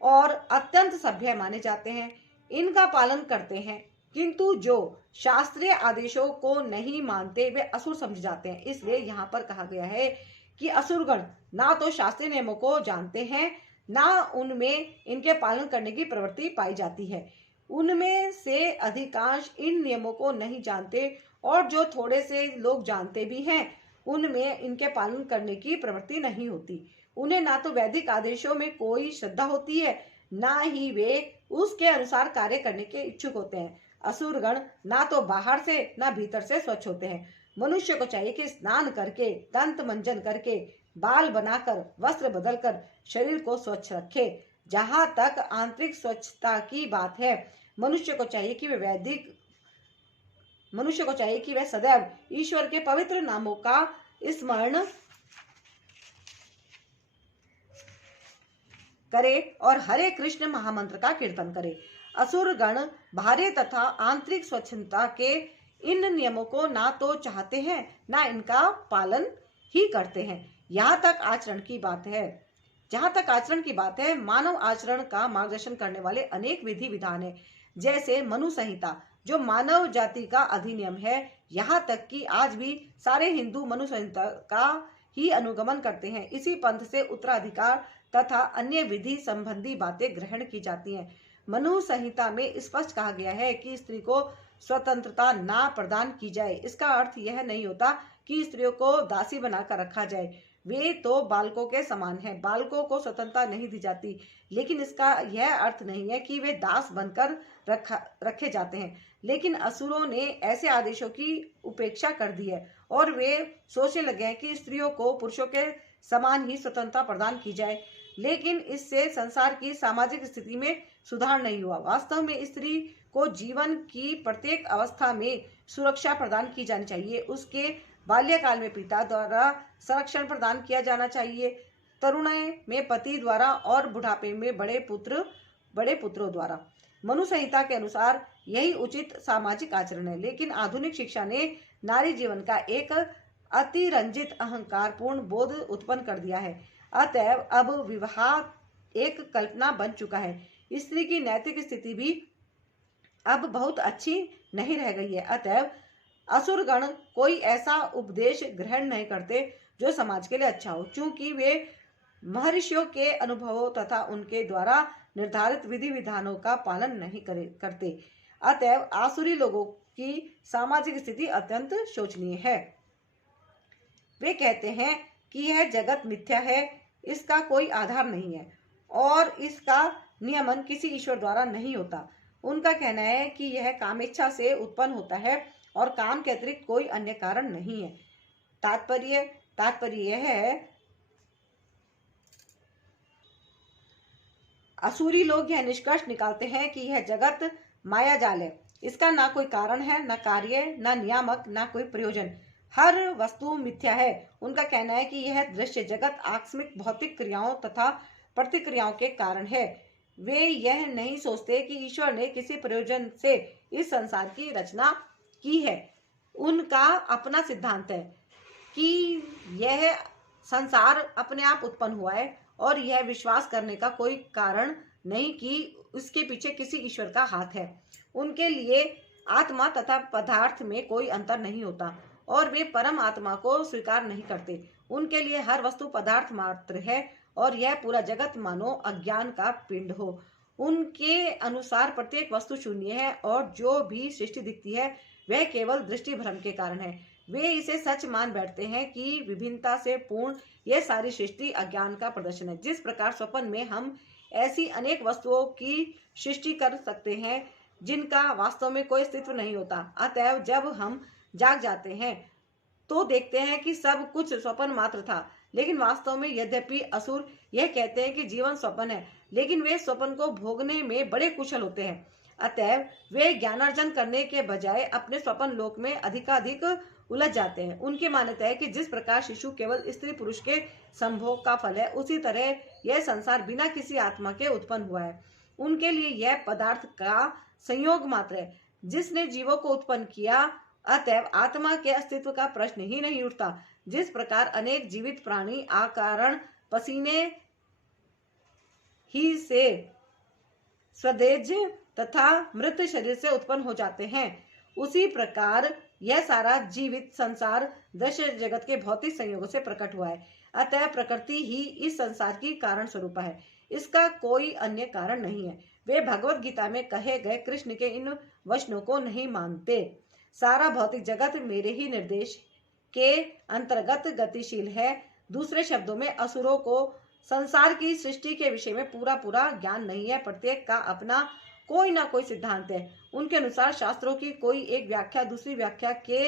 और अत्यंत सभ्य माने जाते हैं, इनका पालन करते हैं, किंतु जो शास्त्रीय आदेशों को नहीं मानते वे असुर समझे जाते हैं। इसलिए यहाँ पर कहा गया है कि असुरगण ना तो शास्त्रीय नियमों को जानते हैं, ना उनमें इनके पालन करने की प्रवृत्ति पाई जाती है। उनमें से अधिकांश इन नियमों को नहीं जानते, और जो थोड़े से लोग जानते भी हैं उनमें इनके पालन करने की प्रवृत्ति नहीं होती। उन्हें ना तो वैदिक आदेशों में कोई श्रद्धा होती है, ना ही वे उसके अनुसार कार्य करने के इच्छुक होते हैं। असुरगण ना तो बाहर से ना भीतर से स्वच्छ होते हैं। मनुष्य को चाहिए कि स्नान करके, दंत मंजन करके, बाल बनाकर, वस्त्र बदलकर शरीर को स्वच्छ रखे। जहां तक आंतरिक स्वच्छता की बात है, मनुष्य को चाहिए कि वह सदैव ईश्वर के पवित्र नामों का स्मरण करे और हरे कृष्ण महामंत्र का कीर्तन करे। असुर गण बाहरी तथा आंतरिक स्वच्छता के इन नियमों को ना तो चाहते हैं, ना इनका पालन ही करते हैं। जहां तक आचरण की बात है, मानव आचरण का मार्गदर्शन करने वाले अनेक विधि विधान है। जैसे मनु संहिता, जो मानव जाति का अधिनियम है। यहाँ तक कि आज भी सारे हिंदू मनु संहिता का ही अनुगमन करते हैं। इसी पंथ से उत्तराधिकार तथा अन्य विधि संबंधी बातें ग्रहण की जाती हैं। मनु संहिता में स्पष्ट कहा गया है कि स्त्री को स्वतंत्रता ना प्रदान की जाए। इसका अर्थ यह नहीं होता कि स्त्रियों को दासी बनाकर रखा जाए। वे तो बालकों के समान हैं, बालकों को स्वतंत्रता नहीं दी जाती। लेकिन इसका यह अर्थ नहीं है कि वे दास बनकर रखे जाते हैं। लेकिन असुरों ने ऐसे आदेशों की उपेक्षा कर दी है और वे सोचने लगे हैं कि स्त्रियों को पुरुषों के समान ही स्वतंत्रता प्रदान की जाए। लेकिन इससे संसार की सामाजिक स्थिति में सुधार नहीं हुआ। वास्तव में स्त्री को जीवन की प्रत्येक अवस्था में सुरक्षा प्रदान की जानी चाहिए। उसके बाल्यकाल में पिता द्वारा संरक्षण प्रदान किया जाना चाहिए, तरुणाई में पति द्वारा और बुढ़ापे में बड़े पुत्रों द्वारा। मनु संहिता के अनुसार यही उचित सामाजिक आचरण है। लेकिन आधुनिक शिक्षा ने नारी जीवन का एक अतिरंजित अहंकारपूर्ण बोध उत्पन्न कर दिया है। अतएव अब विवाह एक कल्पना बन चुका है। स्त्री की नैतिक स्थिति भी अब बहुत अच्छी नहीं रह गई है। अतएव असुरगण कोई ऐसा उपदेश ग्रहण नहीं करते जो समाज के लिए अच्छा हो, क्योंकि वे महर्षियों के अनुभवों तथा उनके द्वारा निर्धारित विधि विधानों का पालन नहीं करते। अतएव आसुरी लोगों की सामाजिक स्थिति अत्यंत शोचनीय है। वे कहते हैं कि यह जगत मिथ्या है, इसका कोई आधार नहीं है और इसका नियमन किसी ईश्वर द्वारा नहीं होता। उनका कहना है कि यह कामेच्छा से उत्पन्न होता है और काम के अतिरिक्त कोई अन्य कारण नहीं है। तात्पर्य यह है, असुरी लोग यह निष्कर्ष निकालते हैं कि यह जगत माया जाल है। इसका ना कोई कारण है, ना कार्य, ना नियामक, ना कोई प्रयोजन। हर वस्तु मिथ्या है। उनका कहना है कि यह दृश्य जगत आकस्मिक भौतिक क्रियाओं तथा प्रतिक्रियाओं के कारण है। वे यह नहीं सोचते कि ईश्वर ने किसी प्रयोजन से इस संसार की रचना की है। उनका अपना सिद्धांत है कि यह संसार अपने आप उत्पन्न हुआ है और यह विश्वास करने का कोई कारण नहीं कि उसके पीछे किसी ईश्वर का हाथ है। उनके लिए आत्मा तथा पदार्थ में कोई अंतर नहीं होता और वे परम आत्मा को स्वीकार नहीं करते। उनके लिए हर वस्तु पदार्थ मात्र है और यह पूरा जगत मानो अज्ञान का पिंड हो। उनके अनुसार प्रत्येक वस्तु शून्य है और जो भी सृष्टि दिखती है वह केवल दृष्टि भ्रम के कारण है। वे इसे सच मान बैठते हैं कि विभिन्नता से पूर्ण यह सारी सृष्टि अज्ञान का प्रदर्शन है। जिस प्रकार स्वप्न में हम ऐसी अनेक वस्तुओं की सृष्टि कर सकते हैं जिनका वास्तव में कोई अस्तित्व नहीं होता। अतएव जब हम जाग जाते हैं तो देखते हैं कि सब कुछ स्वप्न मात्र था। लेकिन वास्तव में यद्यपि असुर यह कहते हैं कि जीवन स्वप्न है, लेकिन वे स्वप्न को भोगने में बड़े कुशल होते हैं। अतएव वे ज्ञानार्जन करने के बजाय अपने स्वप्न लोक में अधिकाधिक उलझ जाते हैं। उनकी मान्यता है कि जिस प्रकार शिशु केवल स्त्री पुरुष के संभोग का फल है, उसी तरह यह संसार बिना किसी आत्मा के उत्पन्न हुआ है। उनके लिए यह पदार्थ का संयोग मात्र है जिसने जीवों को उत्पन्न किया। अतएव आत्मा के अस्तित्व का प्रश्न ही नहीं उठता। जिस प्रकार अनेक जीवित प्राणी आकारण पसीने ही से स्वदेज तथा मृत शरीर से उत्पन्न हो जाते हैं, उसी प्रकार यह सारा जीवित संसार दृश्य जगत के भौतिक संयोगों से प्रकट हुआ है। अतः प्रकृति ही इस संसार की कारण स्वरूप है, इसका कोई अन्य कारण नहीं है। वे भगवत गीता में कहे गए कृष्ण के इन वचनों को नहीं मानते। सारा भौतिक जगत मेरे ही निर्देश के अंतर्गत गतिशील है। दूसरे शब्दों में असुरों को संसार की सृष्टि के विषय में पूरा ज्ञान नहीं है। प्रत्येक का अपना कोई ना कोई सिद्धांत है। उनके अनुसार शास्त्रों की कोई एक व्याख्या दूसरी व्याख्या के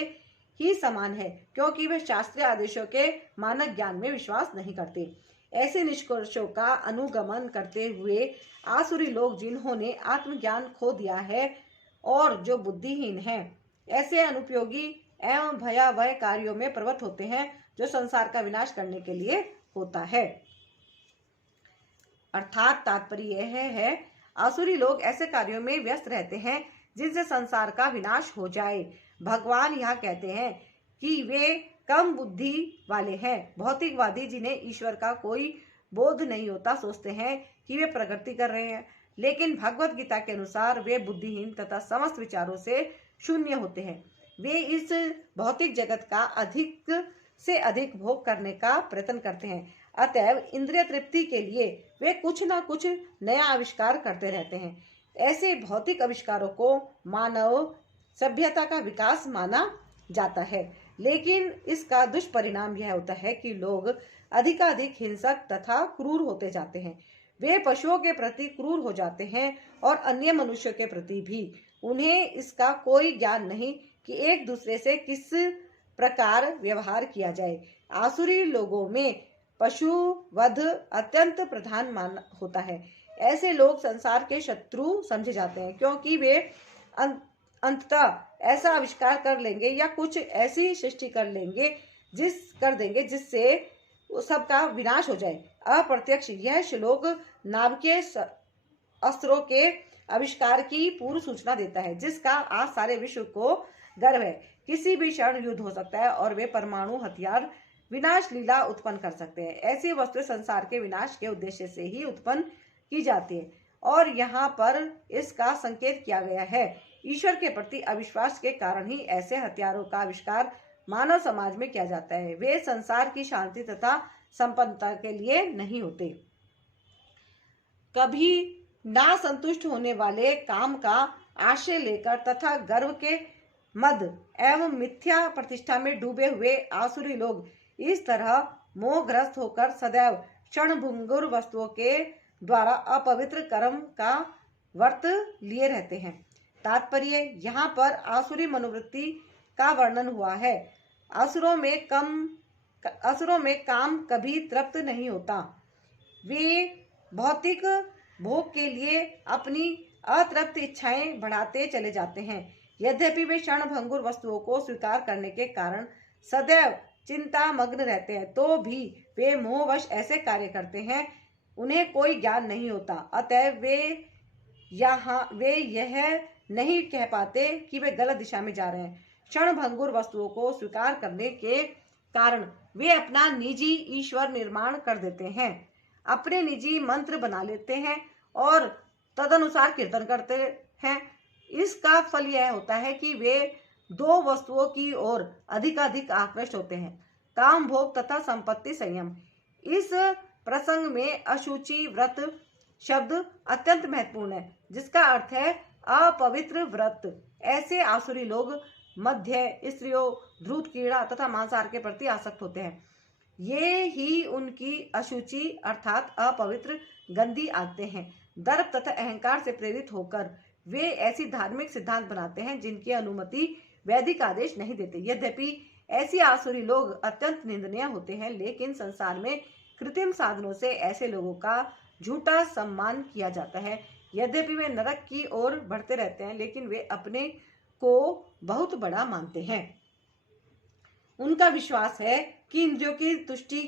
ही समान है, क्योंकि वे शास्त्रीय आदेशों के मानक ज्ञान में विश्वास नहीं करते। ऐसे निष्कर्षों का अनुगमन करते हुए आसुरी लोग, जिन्होंने आत्मज्ञान खो दिया है और जो बुद्धिहीन हैं, ऐसे अनुपयोगी एवं भयावह कार्यों में प्रवृत्त होते हैं, जो संसार का विनाश करने के लिए होता है। अर्थात तात्पर्य यह है, आसुरी लोग ऐसे कार्यों में व्यस्त रहते हैं जिनसे संसार का विनाश हो जाए। भगवान यह कहते हैं कि वे कम बुद्धि वाले हैं। भौतिकवादी, जिन्हें ईश्वर का कोई बोध नहीं होता, सोचते हैं कि वे प्रगति कर रहे हैं, लेकिन भगवत गीता के अनुसार वे बुद्धिहीन तथा समस्त विचारों से शून्य होते हैं। वे इस भौतिक जगत का अधिक से अधिक भोग करने का प्रयत्न करते हैं। अतएव इंद्रिय तृप्ति के लिए वे कुछ न कुछ नया आविष्कार करते रहते हैं। ऐसे भौतिक आविष्कारों को मानव सभ्यता का विकास माना जाता है, लेकिन इसका दुष्परिणाम यह होता है कि लोग अधिकाधिक हिंसक तथा क्रूर होते जाते हैं। वे पशुओं के प्रति क्रूर हो जाते हैं और अन्य मनुष्यों के प्रति भी। उन्हें इसका कोई ज्ञान नहीं कि एक दूसरे से किस प्रकार व्यवहार किया जाए। आसुरी लोगों में पशु वध अत्यंत प्रधान मान होता है। ऐसे लोग संसार के शत्रु समझे जाते हैं, क्योंकि वे अंततः ऐसा आविष्कार कर लेंगे या कुछ ऐसी सृष्टि कर देंगे जिससे सबका विनाश हो जाए। अप्रत्यक्ष यह श्लोक नाभिकीय अस्त्रों के आविष्कार की पूर्व सूचना देता है, जिसका आज सारे विश्व को गर्व है। किसी भी क्षण युद्ध हो सकता है और वे परमाणु हथियार विनाश लीला उत्पन्न कर सकते हैं। ऐसी वस्तु संसार के विनाश के उद्देश्य से ही उत्पन्न की जाती है और यहाँ पर इसका संकेत किया गया है। ईश्वर के प्रति अविश्वास के कारण ही ऐसे हथियारों का आविष्कार मानव समाज में किया जाता है। वे संसार की शांति तथा संपन्नता के लिए नहीं होते। कभी ना संतुष्ट होने वाले काम का आश्रय लेकर तथा गर्व के मद एवं मिथ्या प्रतिष्ठा में डूबे हुए आसुरी लोग इस तरह मोहग्रस्त होकर सदैव क्षणभंगुर वस्तुओं के द्वारा अपवित्र कर्म का व्रत लिए रहते हैं। तात्पर्य यहाँ पर आसुरी मनोवृत्ति का वर्णन हुआ है। असुरों में काम कभी तृप्त नहीं होता। वे भौतिक भोग के लिए अपनी अतृप्त इच्छाएं बढ़ाते चले जाते हैं। यद्यपि वे क्षणभंगुर वस्तुओं को स्वीकार करने के कारण सदैव चिंता मग्न रहते हैं, तो भी वे मोहवश ऐसे कार्य करते हैं, उन्हें कोई ज्ञान नहीं होता। अतः वे यह नहीं कह पाते कि वे गलत दिशा में जा रहे हैं। क्षणभंगुर वस्तुओं को स्वीकार करने के कारण वे अपना निजी ईश्वर निर्माण कर देते हैं, अपने निजी मंत्र बना लेते हैं और तदनुसार कीर्तन करते हैं। इसका फल यह होता है कि वे दो वस्तुओं की ओर अधिकाधिक आकृष्ट होते हैं, काम भोग तथा संपत्ति संयम। इस प्रसंग में अशुचि व्रत शब्द अत्यंत महत्वपूर्ण है, जिसका अर्थ है अपवित्र व्रत। ऐसे आसुरी लोग मध्य स्त्रियों, धूर्त कीड़ा तथा मांसाहार के प्रति आसक्त होते हैं। ये ही उनकी अशुचि अर्थात अपवित्र गंदी आते हैं। दर्प तथा अहंकार से प्रेरित होकर वे ऐसी धार्मिक सिद्धांत बनाते हैं जिनकी अनुमति वैदिक आदेश नहीं देते। यद्यपि ऐसी आसुरी लोग अत्यंत निंदनीय होते हैं, लेकिन संसार में कृत्रिम साधनों से ऐसे लोगों का झूठा सम्मान किया जाता है। यद्यपि वे नरक की ओर बढ़ते रहते हैं, लेकिन वे अपने को बहुत बड़ा मानते हैं। उनका विश्वास है कि इंद्रियों की तुष्टि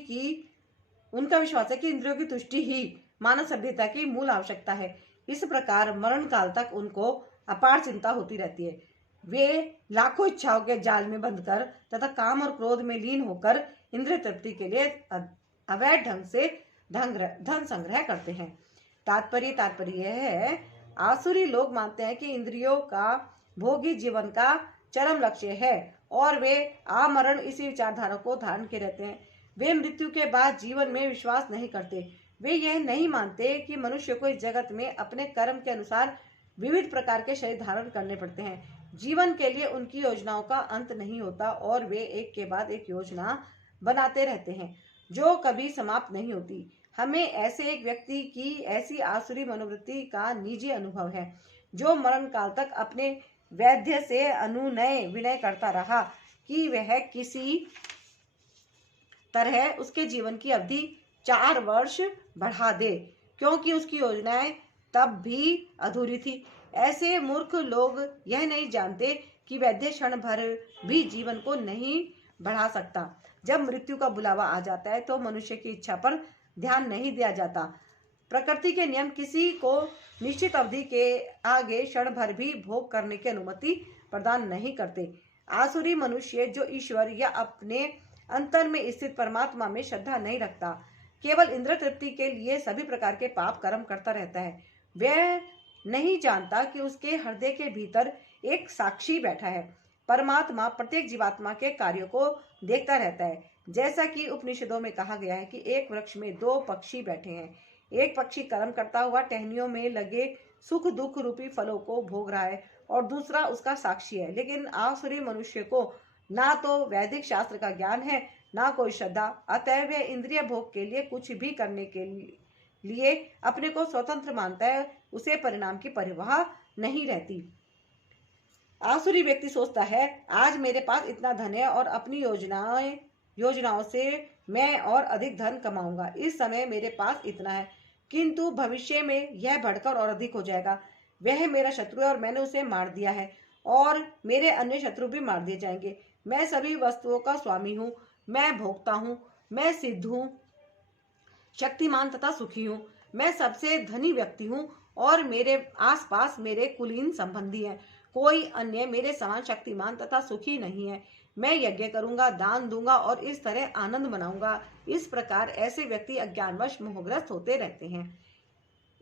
ही मानव सभ्यता की मूल आवश्यकता है। इस प्रकार मरण काल तक उनको अपार चिंता होती रहती है। वे लाखों इच्छाओं के जाल में बंधकर तथा काम और क्रोध में लीन होकर इंद्रिय तृप्ति के लिए अवैध ढंग से धन संग्रह करते हैं। तात्पर्य यह है, आसुरी लोग मानते हैं कि इंद्रियों का भोगी जीवन का चरम लक्ष्य है और वे आमरण इसी विचारधारा को धारण के रहते हैं। वे मृत्यु के बाद जीवन में विश्वास नहीं करते। वे यह नहीं मानते कि मनुष्य को इस जगत में अपने कर्म के अनुसार विविध प्रकार के शरीर धारण करने पड़ते हैं। जीवन के लिए उनकी योजनाओं का अंत नहीं होता और वे एक के बाद एक योजना बनाते रहते हैं जो कभी समाप्त नहीं होती। हमें ऐसे एक व्यक्ति की ऐसी आसुरी मनोवृत्ति का निजी अनुभव है जो मरण काल तक अपने वैद्य से अनुनय विनय करता रहा कि वह किसी तरह उसके जीवन की अवधि 4 वर्ष बढ़ा दे, क्योंकि उसकी योजनाएं तब भी अधूरी थी। ऐसे मूर्ख लोग यह नहीं जानते कि वैद्य क्षण भर भी जीवन को नहीं बढ़ा सकता। जब मृत्यु का बुलावा आ जाता है तो मनुष्य की इच्छा पर ध्यान नहीं दिया जाता। प्रकृति के नियम किसी को निश्चित अवधि के आगे क्षण भर भी भोग करने की अनुमति प्रदान नहीं करते। आसुरी मनुष्य जो ईश्वर या अपने अंतर में स्थित परमात्मा में श्रद्धा नहीं रखता, केवल इंद्र तृप्ति के लिए सभी प्रकार के पाप कर्म करता रहता है। वह नहीं जानता कि उसके हृदय के भीतर एक साक्षी बैठा है। परमात्मा प्रत्येक जीवात्मा के कार्यों को देखता रहता है। जैसा कि उपनिषदों में कहा गया है कि एक वृक्ष में 2 पक्षी बैठे हैं। एक पक्षी कर्म करता हुआ टहनियों में लगे सुख दुख रूपी फलों को भोग रहा है और दूसरा उसका साक्षी है। लेकिन आसुरी मनुष्य को ना तो वैदिक शास्त्र का ज्ञान है, ना कोई श्रद्धा, अतः वह इंद्रिय भोग के लिए कुछ भी करने के लिए अपने को स्वतंत्र मानता है। उसे परिणाम की परवाह नहीं रहती। आसुरी व्यक्ति सोचता है, आज मेरे पास इतना धन है और अपनी योजनाओं से मैं और अधिक धन कमाऊंगा। इस समय मेरे पास इतना है, किंतु भविष्य में यह बढ़कर और अधिक हो जाएगा। वह मेरा शत्रु है और मैंने उसे मार दिया है और मेरे अन्य शत्रु भी मार दिए जाएंगे। मैं सभी वस्तुओं का स्वामी हूँ, मैं भोगता हूँ, मैं सिद्ध हूँ, शक्तिमान तथा सुखी हूँ, मैं सबसे धनी व्यक्ति हूँ और मेरे आसपास मेरे कुलीन संबंधी हैं। कोई अन्य मेरे समान शक्तिमान तथा सुखी नहीं है। मैं यज्ञ करूंगा, दान दूंगा और इस तरह आनंद मनाऊंगा। इस प्रकार ऐसे व्यक्ति अज्ञानवश मोहग्रस्त होते रहते हैं।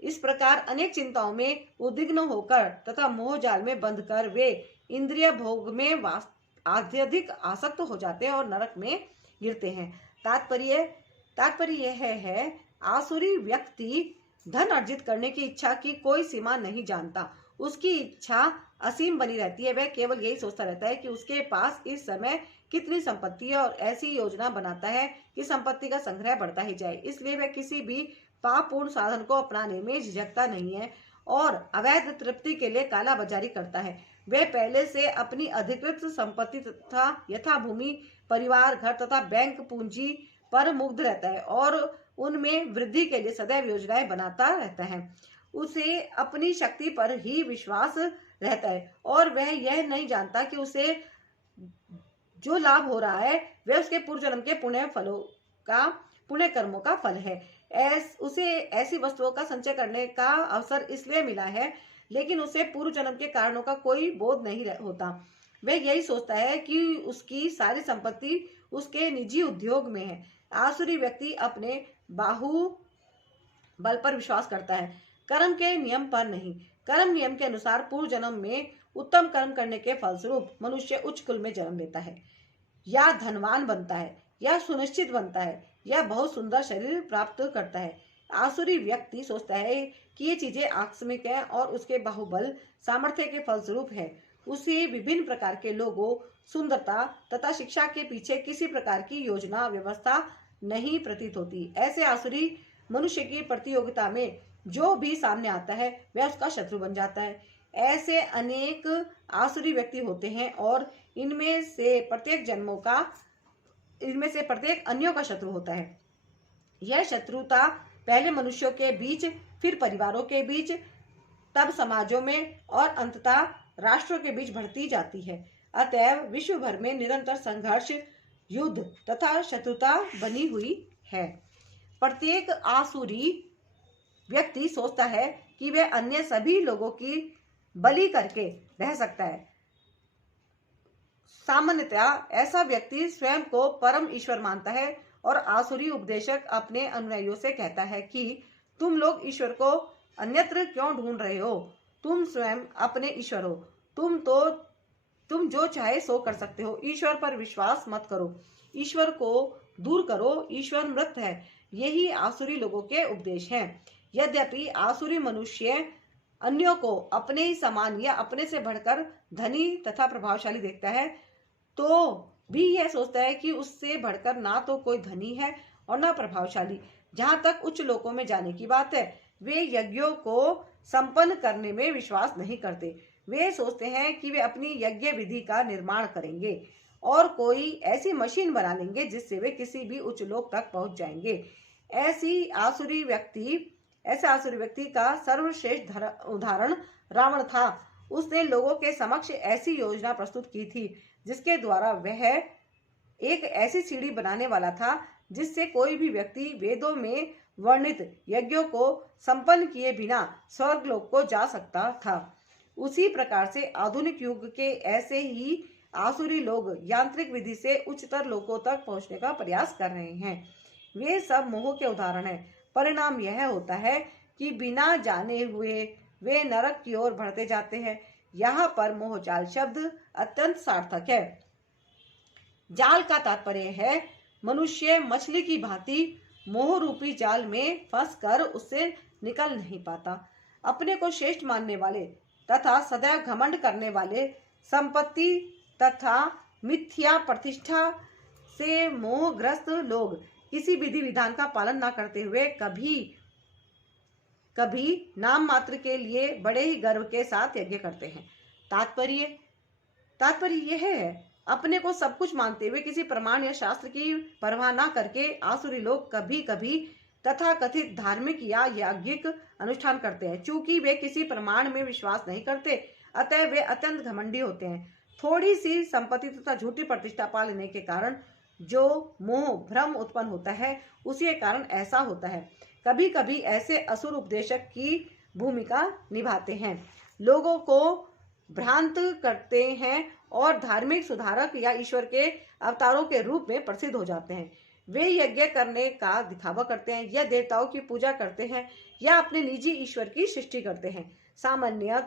इस प्रकार अनेक चिंताओं में उद्विग्न होकर तथा मोहजाल में बंधकर वे इंद्रिय भोग में अत्यधिक आसक्त हो जाते हैं और नरक में गिरते हैं। तात्पर्य यह है, आसुरी व्यक्ति धन अर्जित करने की इच्छा की कोई सीमा नहीं जानता। उसकी इच्छा असीम बनी रहती है। वह केवल यही सोचता रहता है कि उसके पास इस समय कितनी संपत्ति है और ऐसी योजना बनाता है कि संपत्ति का संग्रह बढ़ता ही जाए। इसलिए वह किसी भी पापपूर्ण साधन को अपनाने में झिझकता नहीं है और अवैध तृप्ति के लिए काला बाजारी करता है। वह पहले से अपनी अधिकृत संपत्ति तथा यथा भूमि, परिवार, घर तथा बैंक पूंजी पर मुग्ध रहता है और उनमें वृद्धि के लिए सदैव योजनाएं बनाता रहता है। उसे अपनी शक्ति पर ही विश्वास रहता है और वह यह नहीं जानता कि उसे जो लाभ हो रहा है वह उसके पूर्व जन्म के पुण्य कर्मों का फल है। उसे ऐसी वस्तुओं का संचय करने का अवसर इसलिए मिला है, लेकिन उसे पूर्व जन्म के कारणों का कोई बोध नहीं होता। वह यही सोचता है कि उसकी सारी संपत्ति उसके निजी उद्योग में है। आसुरी व्यक्ति अपने बाहुबल पर विश्वास करता है, कर्म के नियम पर नहीं। कर्म नियम के अनुसार पूर्व जन्म में उत्तम कर्म करने के फलस्वरूप मनुष्य उच्च कुल में जन्म लेता है, या धनवान बनता है, या सुनिश्चित बनता है, या बहुत सुंदर शरीर प्राप्त करता है। आसुरी व्यक्ति सोचता है कि ये चीजें आकस्मिक है और उसके बाहुबल सामर्थ्य के फलस्वरूप है। उसे विभिन्न प्रकार के लोगों, सुंदरता तथा शिक्षा के पीछे किसी प्रकार की योजना व्यवस्था नहीं प्रतीत होती। ऐसे आसुरी मनुष्य की प्रतियोगिता में जो भी सामने आता है वह उसका शत्रु बन जाता है। ऐसे अनेक आसुरी व्यक्ति होते हैं और इनमें से प्रत्येक अन्यों का शत्रु होता है। यह शत्रुता पहले मनुष्यों के बीच, फिर परिवारों के बीच, तब समाजों में और अंततः राष्ट्रों के बीच बढ़ती जाती है। अतएव विश्व भर में निरंतर संघर्ष, युद्ध तथा शत्रुता बनी हुई है। प्रत्येक आसुरी व्यक्ति सोचता है कि वह अन्य सभी लोगों की बलि करके रह सकता है। सामान्यतया ऐसा व्यक्ति स्वयं को परम ईश्वर मानता है और आसुरी उपदेशक अपने अनुयायियों से कहता है कि तुम लोग ईश्वर को अन्यत्र क्यों ढूंढ रहे हो? तुम स्वयं अपने ईश्वर हो। तुम जो चाहे सो कर सकते हो। ईश्वर पर विश्वास मत करो, ईश्वर को दूर करो, ईश्वर मृत है। यही आसुरी लोगों के उपदेश हैं। यद्यपि आसुरी मनुष्य अन्यों को अपने ही समान या अपने से बढ़कर धनी तथा प्रभावशाली देखता है, तो भी यह सोचता है कि उससे बढ़कर ना तो कोई धनी है और ना प्रभावशाली। जहां तक उच्च लोकों में जाने की बात है, वे यज्ञों को संपन्न करने में विश्वास नहीं करते। वे सोचते हैं कि वे अपनी यज्ञ विधि का निर्माण करेंगे और कोई ऐसी मशीन बना लेंगे जिससे वे किसी भी उच्च लोक तक पहुंच जाएंगे। ऐसे आसुरी व्यक्ति का सर्वश्रेष्ठ उदाहरण रावण था। उसने लोगों के समक्ष ऐसी योजना प्रस्तुत की थी जिसके द्वारा वह एक ऐसी सीढ़ी बनाने वाला था जिससे कोई भी व्यक्ति वेदों में वर्णित यज्ञों को संपन्न किए बिना स्वर्गलोक को जा सकता था। उसी प्रकार से आधुनिक युग के ऐसे ही आसुरी लोग यांत्रिक विधि से उच्चतर लोकों तक पहुंचने का प्रयास कर रहे हैं। वे सब मोह के उदाहरण हैं। परिणाम यह होता है कि बिना जाने हुए वे नरक की ओर बढ़ते जाते हैं। यहाँ पर मोहजाल शब्द अत्यंत सार्थक है। जाल का तात्पर्य है मनुष्य मछली की भांति मोह रूपी जाल में फंसकर उससे निकल नहीं पाता। अपने को श्रेष्ठ मानने वाले तथा सदैव घमंड करने वाले, संपत्ति तथा मिथ्या प्रतिष्ठा से मोहग्रस्त लोग किसी विधि विधान का पालन न करते हुए कभी नाम मात्र के लिए बड़े ही गर्व के साथ यज्ञ करते हैं। तात्पर्य यह है, अपने को सब कुछ मानते हुए किसी प्रमाण या शास्त्र की परवाह न करके आसुरी लोग कभी कभी तथा कथित धार्मिक या याज्ञिक अनुष्ठान करते हैं। चूंकि वे किसी प्रमाण में विश्वास नहीं करते, अतः वे अत्यंत घमंडी होते हैं। थोड़ी सी संपत्ति तथा झूठी प्रतिष्ठा पा लेने के कारण जो मोह भ्रम उत्पन्न होता है, उसी के कारण ऐसा होता है। कभी कभी ऐसे असुर उपदेशक की भूमिका निभाते हैं, लोगों को भ्रांत करते हैं और धार्मिक सुधारक या ईश्वर के अवतारों के रूप में प्रसिद्ध हो जाते हैं। वे यज्ञ करने का दिखावा करते हैं या देवताओं की पूजा करते हैं या अपने निजी ईश्वर की सृष्टि करते हैं। सामान्य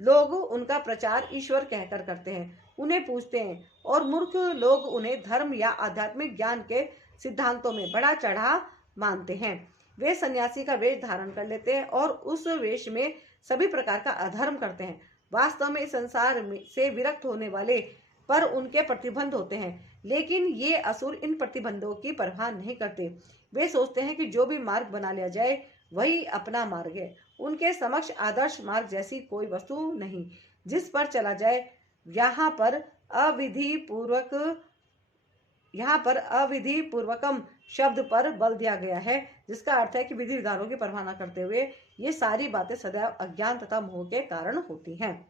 लोग उनका प्रचार ईश्वर कहकर करते हैं, उन्हें पूजते हैं, और मूर्ख लोग उन्हें धर्म या आध्यात्मिक ज्ञान के सिद्धांतों में बड़ा चढ़ा मानते हैं। वे सन्यासी का वेश धारण कर लेते हैं और उस वेश में सभी प्रकार का अधर्म करते हैं। वास्तव में इस संसार से विरक्त होने वाले पर उनके प्रतिबंध होते हैं, लेकिन ये असुर इन प्रतिबंधों की परवाह नहीं करते। वे सोचते हैं कि जो भी मार्ग बना लिया जाए वही अपना मार्ग है। उनके समक्ष आदर्श मार्ग जैसी कोई वस्तु नहीं जिस पर चला जाए। यहाँ पर अविधि पूर्वकम शब्द पर बल दिया गया है, जिसका अर्थ है कि विधि विधानों की परवाह न करते हुए ये सारी बातें सदैव अज्ञान तथा मोह के कारण होती हैं।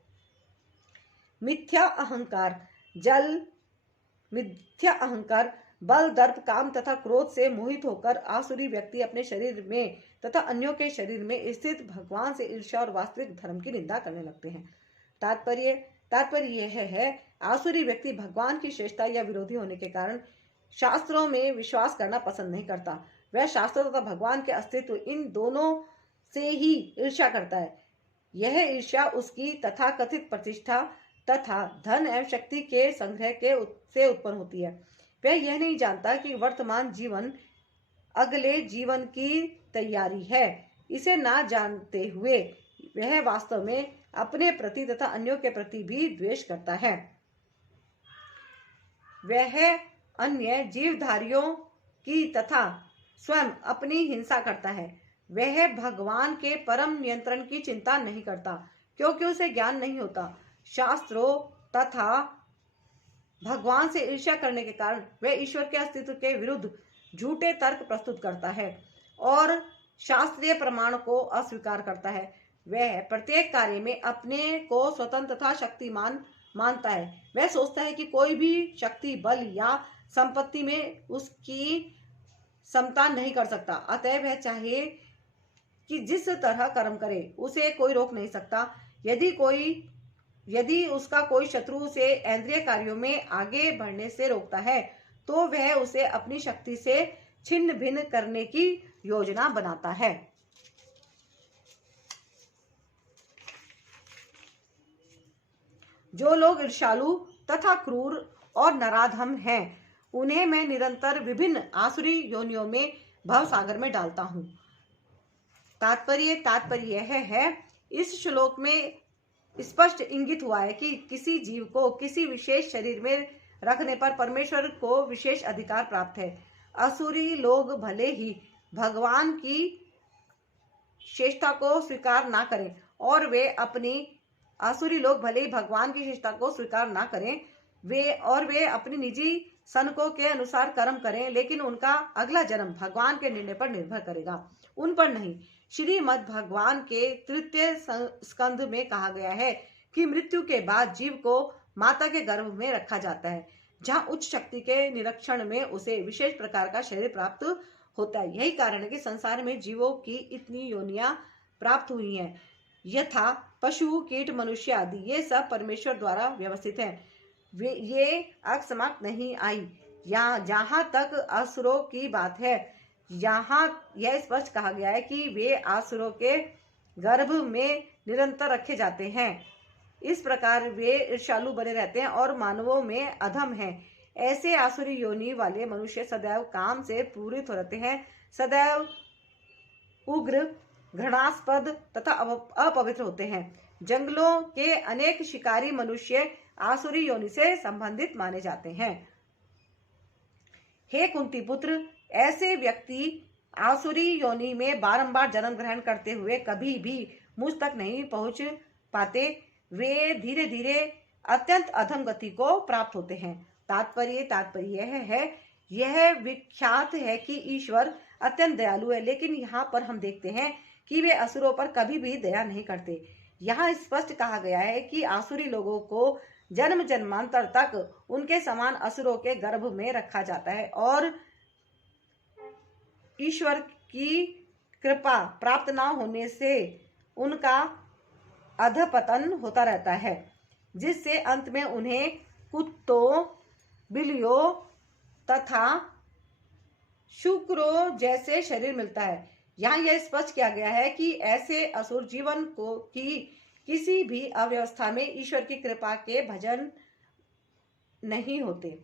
मिथ्या अहंकार, बल, दर्प, काम तथा क्रोध से मोहित होकर आसुरी व्यक्ति अपने शरीर में तथा अन्यों के शरीर में स्थित भगवान से ईर्ष्या और वास्तविक धर्म की निंदा करने लगते हैं। तात्पर्य यह है, आसुरी व्यक्ति भगवान की श्रेष्ठता या विरोधी होने के कारण शास्त्रों में विश्वास करना पसंद नहीं करता। वह शास्त्रों तथा भगवान के अस्तित्व, इन दोनों से ही ईर्ष्या करता है। यह ईर्ष्या उसकी तथा कथित प्रतिष्ठा तथा धन एवं शक्ति के संग्रह से उत्पन्न होती है। वह यह नहीं जानता कि वर्तमान जीवन अगले जीवन की तैयारी है। इसे ना जानते हुए वह वास्तव में अपने प्रति तथा अन्यों के प्रति भी द्वेष करता है। वह अन्य जीवधारियों की तथा स्वयं अपनी हिंसा करता है। वह भगवान के परम नियंत्रण की चिंता नहीं करता, क्योंकि उसे ज्ञान नहीं होता। शास्त्रों तथा भगवान से ईर्ष्या करने के कारण वह ईश्वर के अस्तित्व के विरुद्ध झूठे तर्क प्रस्तुत करता है और शास्त्रीय प्रमाण को अस्वीकार करता है। वह प्रत्येक कार्य में अपने को स्वतंत्र तथा शक्तिमान मानता है। वह सोचता है कि कोई भी शक्ति, बल या संपत्ति में उसकी समता नहीं कर सकता। अतः वह चाहे कि जिस तरह कर्म करे, उसे कोई रोक नहीं सकता। यदि उसका कोई शत्रु उसे इंद्रिय कार्यों में आगे बढ़ने से रोकता है, तो वह उसे अपनी शक्ति से छिन्न भिन्न करने की योजना बनाता है। जो लोग ईर्ष्यालु तथा क्रूर और नराधम हैं, उन्हें मैं निरंतर विभिन्न आसुरी योनियों में भव सागर में डालता हूँ। तात्पर्य यह है, इस श्लोक में स्पष्ट इंगित हुआ है कि किसी जीव को किसी विशेष शरीर में रखने पर परमेश्वर को विशेष अधिकार प्राप्त है। असुरी लोग भले ही भगवान की श्रेष्ठता को स्वीकार ना करें और वे अपनी निजी सनकों के अनुसार कर्म करें, लेकिन उनका अगला जन्म भगवान के निर्णय पर निर्भर करेगा, उन पर नहीं। श्रीमद् भगवान के तृतीय स्कंध में कहा गया है कि मृत्यु के बाद जीव को माता के गर्भ में रखा जाता है, जहाँ उच्च शक्ति के निरीक्षण में उसे विशेष प्रकार का शरीर प्राप्त होता है। यही कारण है कि संसार में जीवों की इतनी योनियां प्राप्त हुई हैं। यथा पशु, कीट, मनुष्य आदि ये सब परमेश्वर द्वारा व्यवस्थित हैं। ये अकस्मात नहीं आई। जहाँ तक असुरों की बात है, यहाँ यह स्पष्ट कहा गया है कि वे असुरों के गर्भ में निरंतर रखे जाते हैं। इस प्रकार वे ईर्ष्यालु बने रहते हैं और मानवों में अधम हैं। ऐसे आसुरी योनि वाले मनुष्य सदैव काम से पूरित रहते हैं, सदैव उग्र, घृणास्पद तथा अपवित्र होते हैं। जंगलों के अनेक शिकारी मनुष्य आसुरी योनि से संबंधित माने जाते हैं। हे कुंती पुत्र, ऐसे व्यक्ति आसुरी योनि में बारंबार जन्म ग्रहण करते हुए कभी भी मुझ तक नहीं पहुंच पाते। वे धीरे धीरे अत्यंत अधम गति को प्राप्त होते हैं। तात्पर्य यह विख्यात है कि ईश्वर अत्यंत दयालु है, लेकिन यहाँ पर हम देखते हैं कि वे असुरों पर कभी भी दया नहीं करते। यहाँ स्पष्ट कहा गया है कि आसुरी लोगों को जन्म जन्मांतर तक उनके समान असुरों के गर्भ में रखा जाता है और ईश्वर की कृपा प्राप्त न होने से उनका अधपतन होता रहता है, जिससे अंत में उन्हें कुत्तों, बिल्लियों तथा शुक्रों जैसे शरीर मिलता है। यहाँ यह स्पष्ट किया गया है कि ऐसे असुर जीवन को की किसी भी अव्यवस्था में ईश्वर की कृपा के भाजन नहीं होते।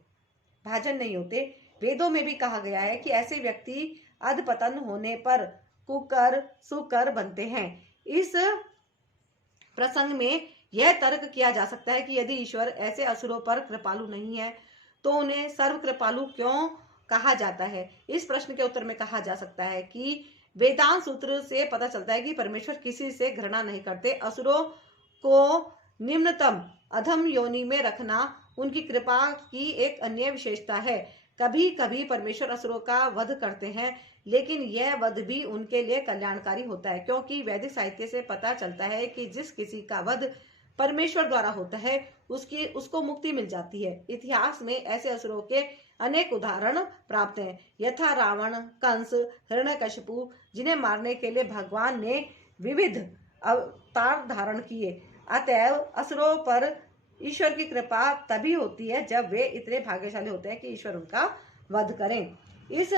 वेदों में भी कहा गया है कि ऐसे व्यक्ति अधपतन होने पर कुकर सुकर बनते हैं। इस प्रसंग में यह तर्क किया जा सकता है कि यदि ईश्वर ऐसे असुरों पर कृपालु नहीं है तो उन्हें सर्व कृपालु क्यों कहा जाता है। इस प्रश्न के उत्तर में कहा जा सकता है कि वेदांत सूत्र से पता चलता है कि परमेश्वर किसी से घृणा नहीं करते। असुरों को निम्नतम अधम योनि में रखना उनकी कृपा की एक अन्य विशेषता है। कभी कभी परमेश्वर असुरों का वध करते हैं, लेकिन यह वध भी उनके लिए कल्याणकारी होता है, क्योंकि वैदिक साहित्य से पता चलता है कि जिस किसी का वध परमेश्वर द्वारा होता है उसको मुक्ति मिल जाती है। इतिहास में ऐसे असुरों के अनेक उदाहरण प्राप्त हैं, यथा रावण, कंस, हिरण्यकशिपु, जिन्हें मारने के लिए भगवान ने विविध अवतार धारण किए। अतएव असुरों पर ईश्वर की कृपा तभी होती है जब वे इतने भाग्यशाली होते हैं कि ईश्वर उनका वध करें। इस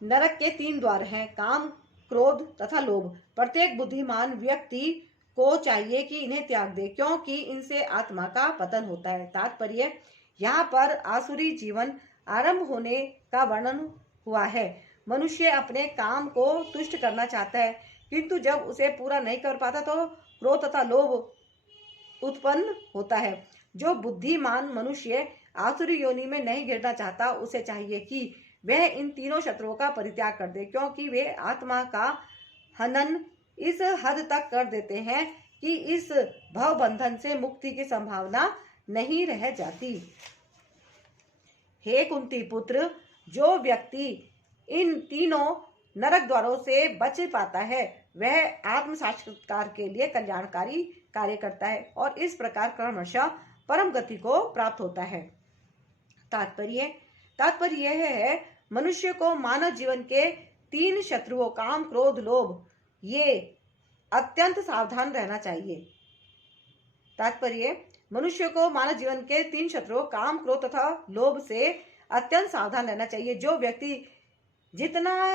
नरक के 3 द्वार हैं, काम, क्रोध तथा लोभ। प्रत्येक बुद्धिमान व्यक्ति को चाहिए कि इन्हें त्याग दे, क्योंकि इनसे आत्मा का पतन होता है। तात्पर्य, यहाँ पर आसुरी जीवन आरंभ होने का वर्णन हुआ है। मनुष्य अपने काम को तुष्ट करना चाहता है, किंतु जब उसे पूरा नहीं कर पाता तो क्रोध तथा लोभ उत्पन्न होता है। जो बुद्धिमान मनुष्य आसुरी योनि में नहीं गिरना चाहता, उसे चाहिए कि वह इन तीनों शत्रुओं का परित्याग कर दे, क्योंकि वे आत्मा का हनन इस हद तक कर देते हैं कि इस भव बंधन से मुक्ति की संभावना नहीं रह जाती। हे कुंती पुत्र, जो व्यक्ति इन तीनों नरक द्वारों से बच पाता है वह आत्म साक्षात्कार के लिए कल्याणकारी कार्य करता है और इस प्रकार क्रमशः परम गति को प्राप्त होता है। तात्पर्य यह है, मनुष्य को मानव जीवन के 3 शत्रुओं काम, क्रोध, लोभ ये अत्यंत सावधान रहना चाहिए। मनुष्य को मानव जीवन के 3 शत्रुओं काम, क्रोध तथा लोभ से अत्यंत सावधान रहना चाहिए। जो व्यक्ति जितना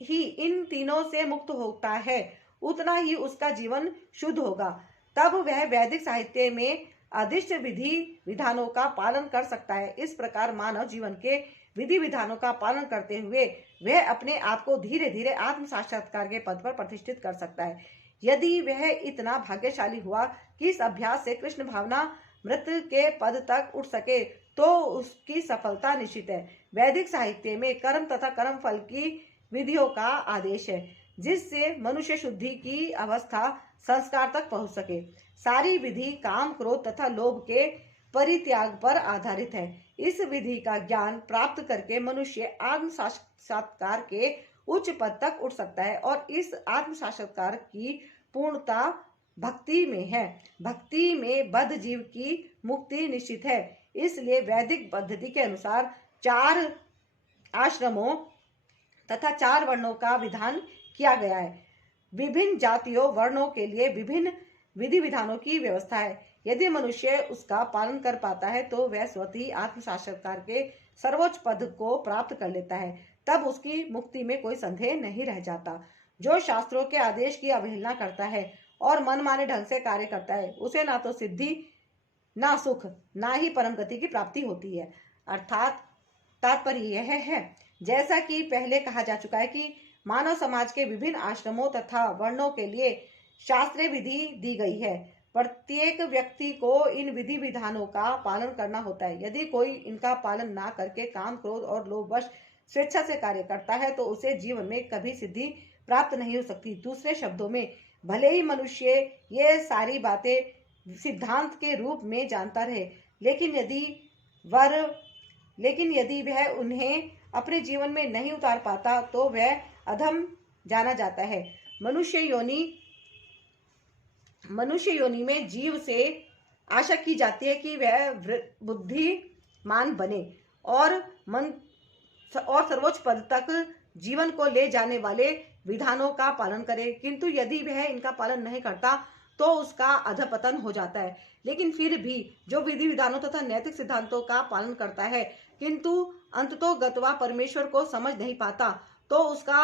ही इन तीनों से मुक्त होता है उतना ही उसका जीवन शुद्ध होगा। तब वह वैदिक साहित्य में आदिष्ट विधि विधानों का पालन कर सकता है। इस प्रकार मानव जीवन के विधि विधानों का पालन करते हुए वह अपने आप को धीरे धीरे आत्म साक्षात्कार के पद पर प्रतिष्ठित कर सकता है। यदि वह इतना भाग्यशाली हुआ कि इस अभ्यास से कृष्ण भावना मृत के पद तक उठ सके तो उसकी सफलता निश्चित है। वैदिक साहित्य में कर्म तथा कर्म फल की विधियों का आदेश है, जिससे मनुष्य शुद्धि की अवस्था संस्कार तक पहुंच सके। सारी विधि काम क्रोध तथा लोभ के परित्याग पर आधारित है। इस विधि का ज्ञान प्राप्त करके मनुष्य आत्म साक्षात्कार के उच्च पद तक उठ सकता है और इस आत्म साक्षात्कार की पूर्णता भक्ति में है। भक्ति में बद्ध जीव की मुक्ति निश्चित है। इसलिए वैदिक पद्धति के अनुसार 4 आश्रमों तथा 4 वर्णों का विधान किया गया है। विभिन्न जातियों वर्णों के लिए विभिन्न विधि विधानों की व्यवस्था है। यदि मनुष्य उसका पालन कर पाता है तो वह स्वतः ही आत्म साक्षात्कार के सर्वोच्च पद को प्राप्त कर लेता है। तब उसकी मुक्ति में कोई संदेह नहीं रह जाता। जो शास्त्रों के आदेश की अवहेलना करता है और मनमाने ढंग से कार्य करता है, उसे ना तो सिद्धि, ना सुख, ना ही परम गति की प्राप्ति होती है। अर्थात तात्पर्य यह है, जैसा कि पहले कहा जा चुका है, कि मानव समाज के विभिन्न आश्रमों तथा वर्णों के लिए शास्त्रीय विधि दी गई है। प्रत्येक व्यक्ति को इन विधि विधानों का पालन करना होता है। यदि कोई इनका पालन ना करके काम क्रोध और लोभवश स्वेच्छा से कार्य करता है तो उसे जीवन में कभी सिद्धि प्राप्त नहीं हो सकती। दूसरे शब्दों में, भले ही मनुष्य ये सारी बातें सिद्धांत के रूप में जानता रहे, लेकिन यदि वह उन्हें अपने जीवन में नहीं उतार पाता तो वह अधम जाना जाता है। मनुष्य योनि में जीव से आशा की जाती है कि वह बुद्धिमान बने और सर्वोच्च पद तक जीवन को ले जाने वाले विधानों का पालन करे, किंतु यदि वह इनका पालन नहीं करता तो उसका अधपतन हो जाता है। लेकिन फिर भी जो विधि विधानों तथा नैतिक सिद्धांतों का पालन करता है किंतु अंततोगत्वा परमेश्वर को समझ नहीं पाता तो उसका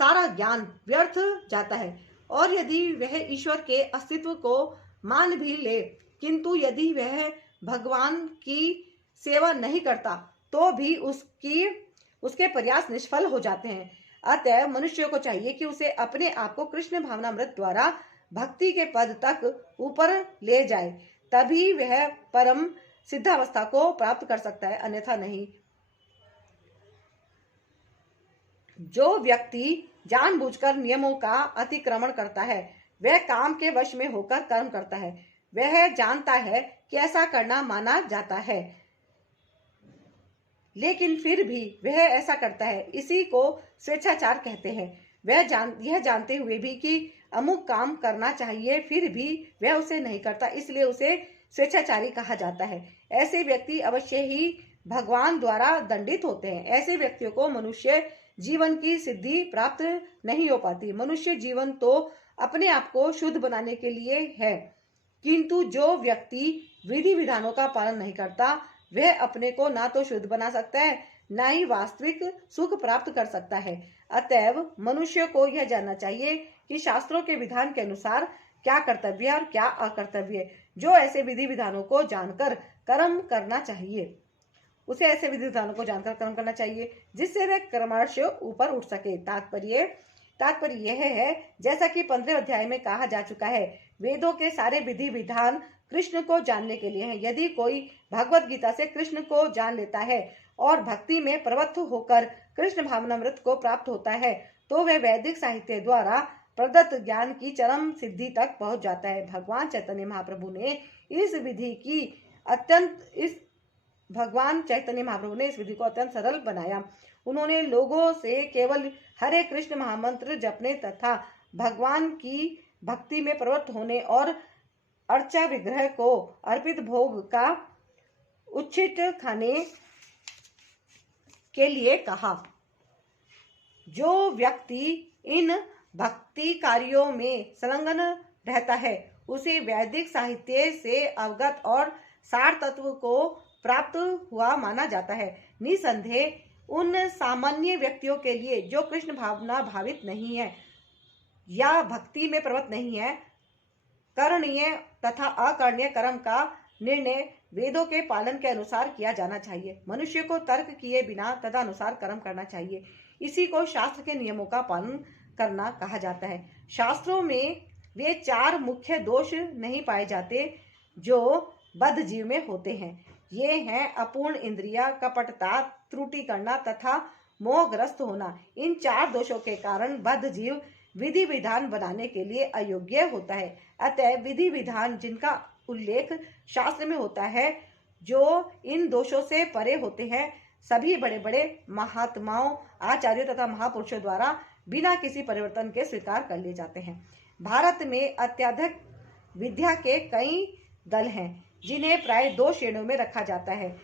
सारा ज्ञान व्यर्थ जाता है। और यदि वह ईश्वर के अस्तित्व को मान भी ले, किंतु यदि वह भगवान की सेवा नहीं करता तो भी उसके प्रयास निष्फल हो जाते हैं। अतः मनुष्य को चाहिए कि उसे अपने आप को कृष्ण भावनामृत द्वारा भक्ति के पद तक ऊपर ले जाए, तभी वह परम सिद्धावस्था को प्राप्त कर सकता है, अन्यथा नहीं। जो व्यक्ति जानबूझकर नियमों का अतिक्रमण करता है वह काम के वश में होकर कर्म करता है। वह जानता है कि ऐसा करना माना जाता है, लेकिन फिर भी वह ऐसा करता है। इसी को स्वेच्छाचार कहते हैं। यह जानते हुए भी कि अमुक काम करना चाहिए, फिर भी वह उसे नहीं करता, इसलिए उसे स्वेच्छाचारी कहा जाता है। ऐसे व्यक्ति अवश्य ही भगवान द्वारा दंडित होते हैं। ऐसे व्यक्तियों को मनुष्य जीवन की सिद्धि प्राप्त नहीं हो पाती। मनुष्य जीवन तो अपने आप को शुद्ध बनाने के लिए है, किंतु जो व्यक्ति विधि विधानों का पालन नहीं करता वह अपने को ना तो शुद्ध बना सकता है, ना ही वास्तविक सुख प्राप्त कर सकता है। अतएव मनुष्य को यह जानना चाहिए कि शास्त्रों के विधान के अनुसार क्या कर्तव्य और क्या अकर्तव्य। जो ऐसे विधि विधानों को जानकर कर्म करना चाहिए, उसे ऐसे विधि विधानों को जानकर कर्म करना चाहिए जिससे वह क्रमश ऊपर उठ सके। तात्पर्य यह है, जैसा कि 15वें अध्याय में कहा जा चुका है, वेदों के सारे विधि विधान कृष्ण को जानने के लिए हैं। यदि कोई भगवत गीता से कृष्ण को जान लेता है और भक्ति में प्रवृत्त होकर कृष्ण भावनामृत को प्राप्त होता है तो वह वैदिक साहित्य द्वारा प्रदत्त ज्ञान की चरम सिद्धि तक पहुंच जाता है। भगवान चैतन्य महाप्रभु ने इस विधि को अत्यंत सरल बनाया। उन्होंने लोगों से केवल हरे कृष्ण महामंत्र जपने तथा भगवान की भक्ति में प्रवृत्त होने और अर्चा विग्रह को अर्पित भोग का उच्छिष्ट खाने के लिए कहा। जो व्यक्ति इन भक्ति कार्यों में संलग्न रहता है उसे वैदिक साहित्य से अवगत और सार तत्व को प्राप्त हुआ माना जाता है। निसंदेह उन सामान्य व्यक्तियों के लिए जो कृष्ण भावना भावित नहीं है या भक्ति में प्रवृत्त नहीं है करणीय तथा अकरणीय कर्म का निर्णय वेदों के पालन के अनुसार किया जाना चाहिए। मनुष्य को तर्क किए बिना तदनुसार कर्म करना चाहिए। इसी को शास्त्र के नियमों का पालन करना कहा जाता है। शास्त्रों में वे 4 मुख्य दोष नहीं पाए जाते जो बद्ध जीव में होते हैं। ये हैं अपूर्ण इंद्रिया, कपटता, त्रुटि करना तथा मोहग्रस्त होना। इन 4 दोषों के कारण बद्ध जीव विधि विधान बनाने के लिए अयोग्य होता है। अतः विधि विधान जिनका उल्लेख शास्त्र में होता है, जो इन दोषों से परे होते हैं, सभी बड़े बड़े महात्माओं, आचार्यों तथा महापुरुषों द्वारा बिना किसी परिवर्तन के स्वीकार कर लिए जाते हैं। भारत में अत्यधिक विद्या के कई दल हैं, जिन्हें प्राय 2 श्रेणियों में रखा जाता है,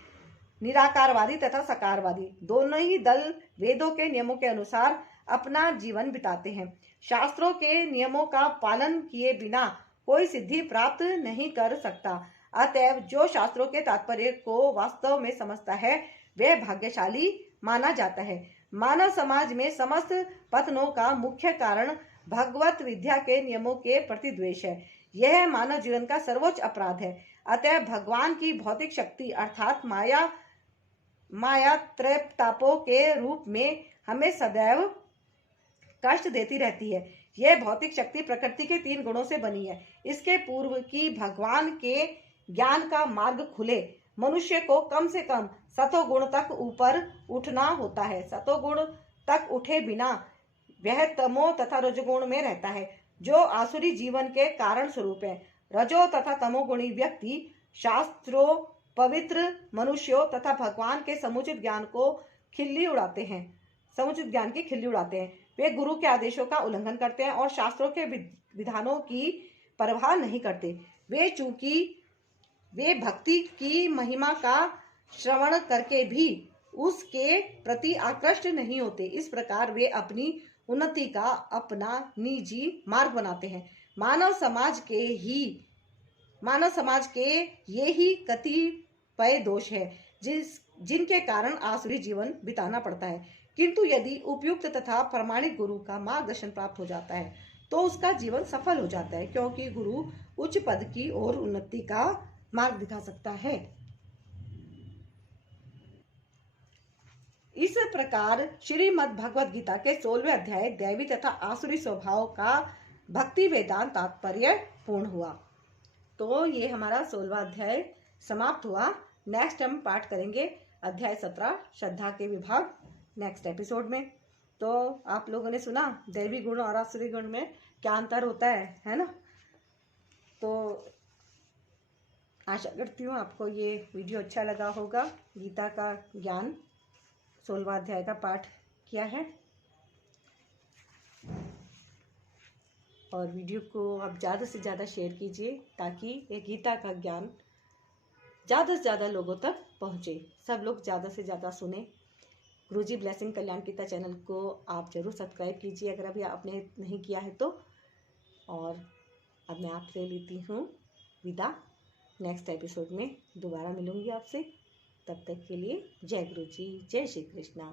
निराकारवादी तथा सकारवादी। दोनों ही दल वेदों के नियमों के अनुसार अपना जीवन बिताते हैं। शास्त्रों के नियमों का पालन किए बिना कोई सिद्धि प्राप्त नहीं कर सकता। अतएव जो शास्त्रों के तात्पर्य को वास्तव में समझता है, वह भाग्यशाली माना जाता है। मानव समाज में समस्त पतनों का मुख्य कारण भगवत विद्या के नियमों के प्रति द्वेष है। यह मानव जीवन का सर्वोच्च अपराध है। अतः भगवान की भौतिक शक्ति अर्थात माया त्रैतापों के रूप में हमें सदैव कष्ट देती रहती है। यह भौतिक शक्ति प्रकृति के 3 गुणों से बनी है। इसके पूर्व की भगवान के ज्ञान का मार्ग खुले, मनुष्य को कम से कम सतोगुण तक ऊपर उठना होता है। सतोगुण तक उठे बिना वह तमो तथा रजोगुण में रहता है, जो आसुरी जीवन के कारण स्वरूप है। रजो तथा तमोगुणी व्यक्ति शास्त्रों, पवित्र मनुष्यों तथा भगवान के समुचित ज्ञान की खिल्ली उड़ाते हैं। वे गुरु के आदेशों का उल्लंघन करते हैं और शास्त्रों के विधानों की परवाह नहीं करते। वे चूंकि वे भक्ति की महिमा का श्रवण करके भी उसके प्रति आकृष्ट नहीं होते। इस प्रकार वे अपनी उन्नति का अपना निजी मार्ग बनाते हैं। मानव समाज के ये ही कतिपय दोष है जिनके कारण आसुरी जीवन बिताना पड़ता है। किंतु यदि उपयुक्त तथा प्रामाणिक गुरु का मार्गदर्शन प्राप्त हो जाता है, तो उसका जीवन सफल हो जाता है, क्योंकि गुरु उच्च पद की ओर उन्नति का मार्ग दिखा सकता है। इस प्रकार श्रीमद् भगवद गीता के 16वें अध्याय दैवी तथा आसुरी स्वभाव का भक्ति वेदांत तात्पर्य पूर्ण हुआ। तो ये हमारा 16वां अध्याय समाप्त हुआ। नेक्स्ट हम पाठ करेंगे अध्याय 17 श्रद्धा के विभाग नेक्स्ट एपिसोड में। तो आप लोगों ने सुना दैवी गुण और आसुरी गुण में क्या अंतर होता है ना। तो आशा करती हूँ आपको ये वीडियो अच्छा लगा होगा। गीता का ज्ञान 16वां अध्याय का पाठ किया है, और वीडियो को आप ज़्यादा से ज़्यादा शेयर कीजिए ताकि ये गीता का ज्ञान ज़्यादा से ज़्यादा लोगों तक पहुँचे, सब लोग ज़्यादा से ज़्यादा सुने। गुरुजी ब्लेसिंग कल्याण गीता चैनल को आप ज़रूर सब्सक्राइब कीजिए अगर अभी आपने नहीं किया है तो। और अब मैं आपसे लेती हूँ विदा। नेक्स्ट एपिसोड में दोबारा मिलूंगी आपसे। तब तक के लिए जय गुरुजी, जय श्री कृष्णा।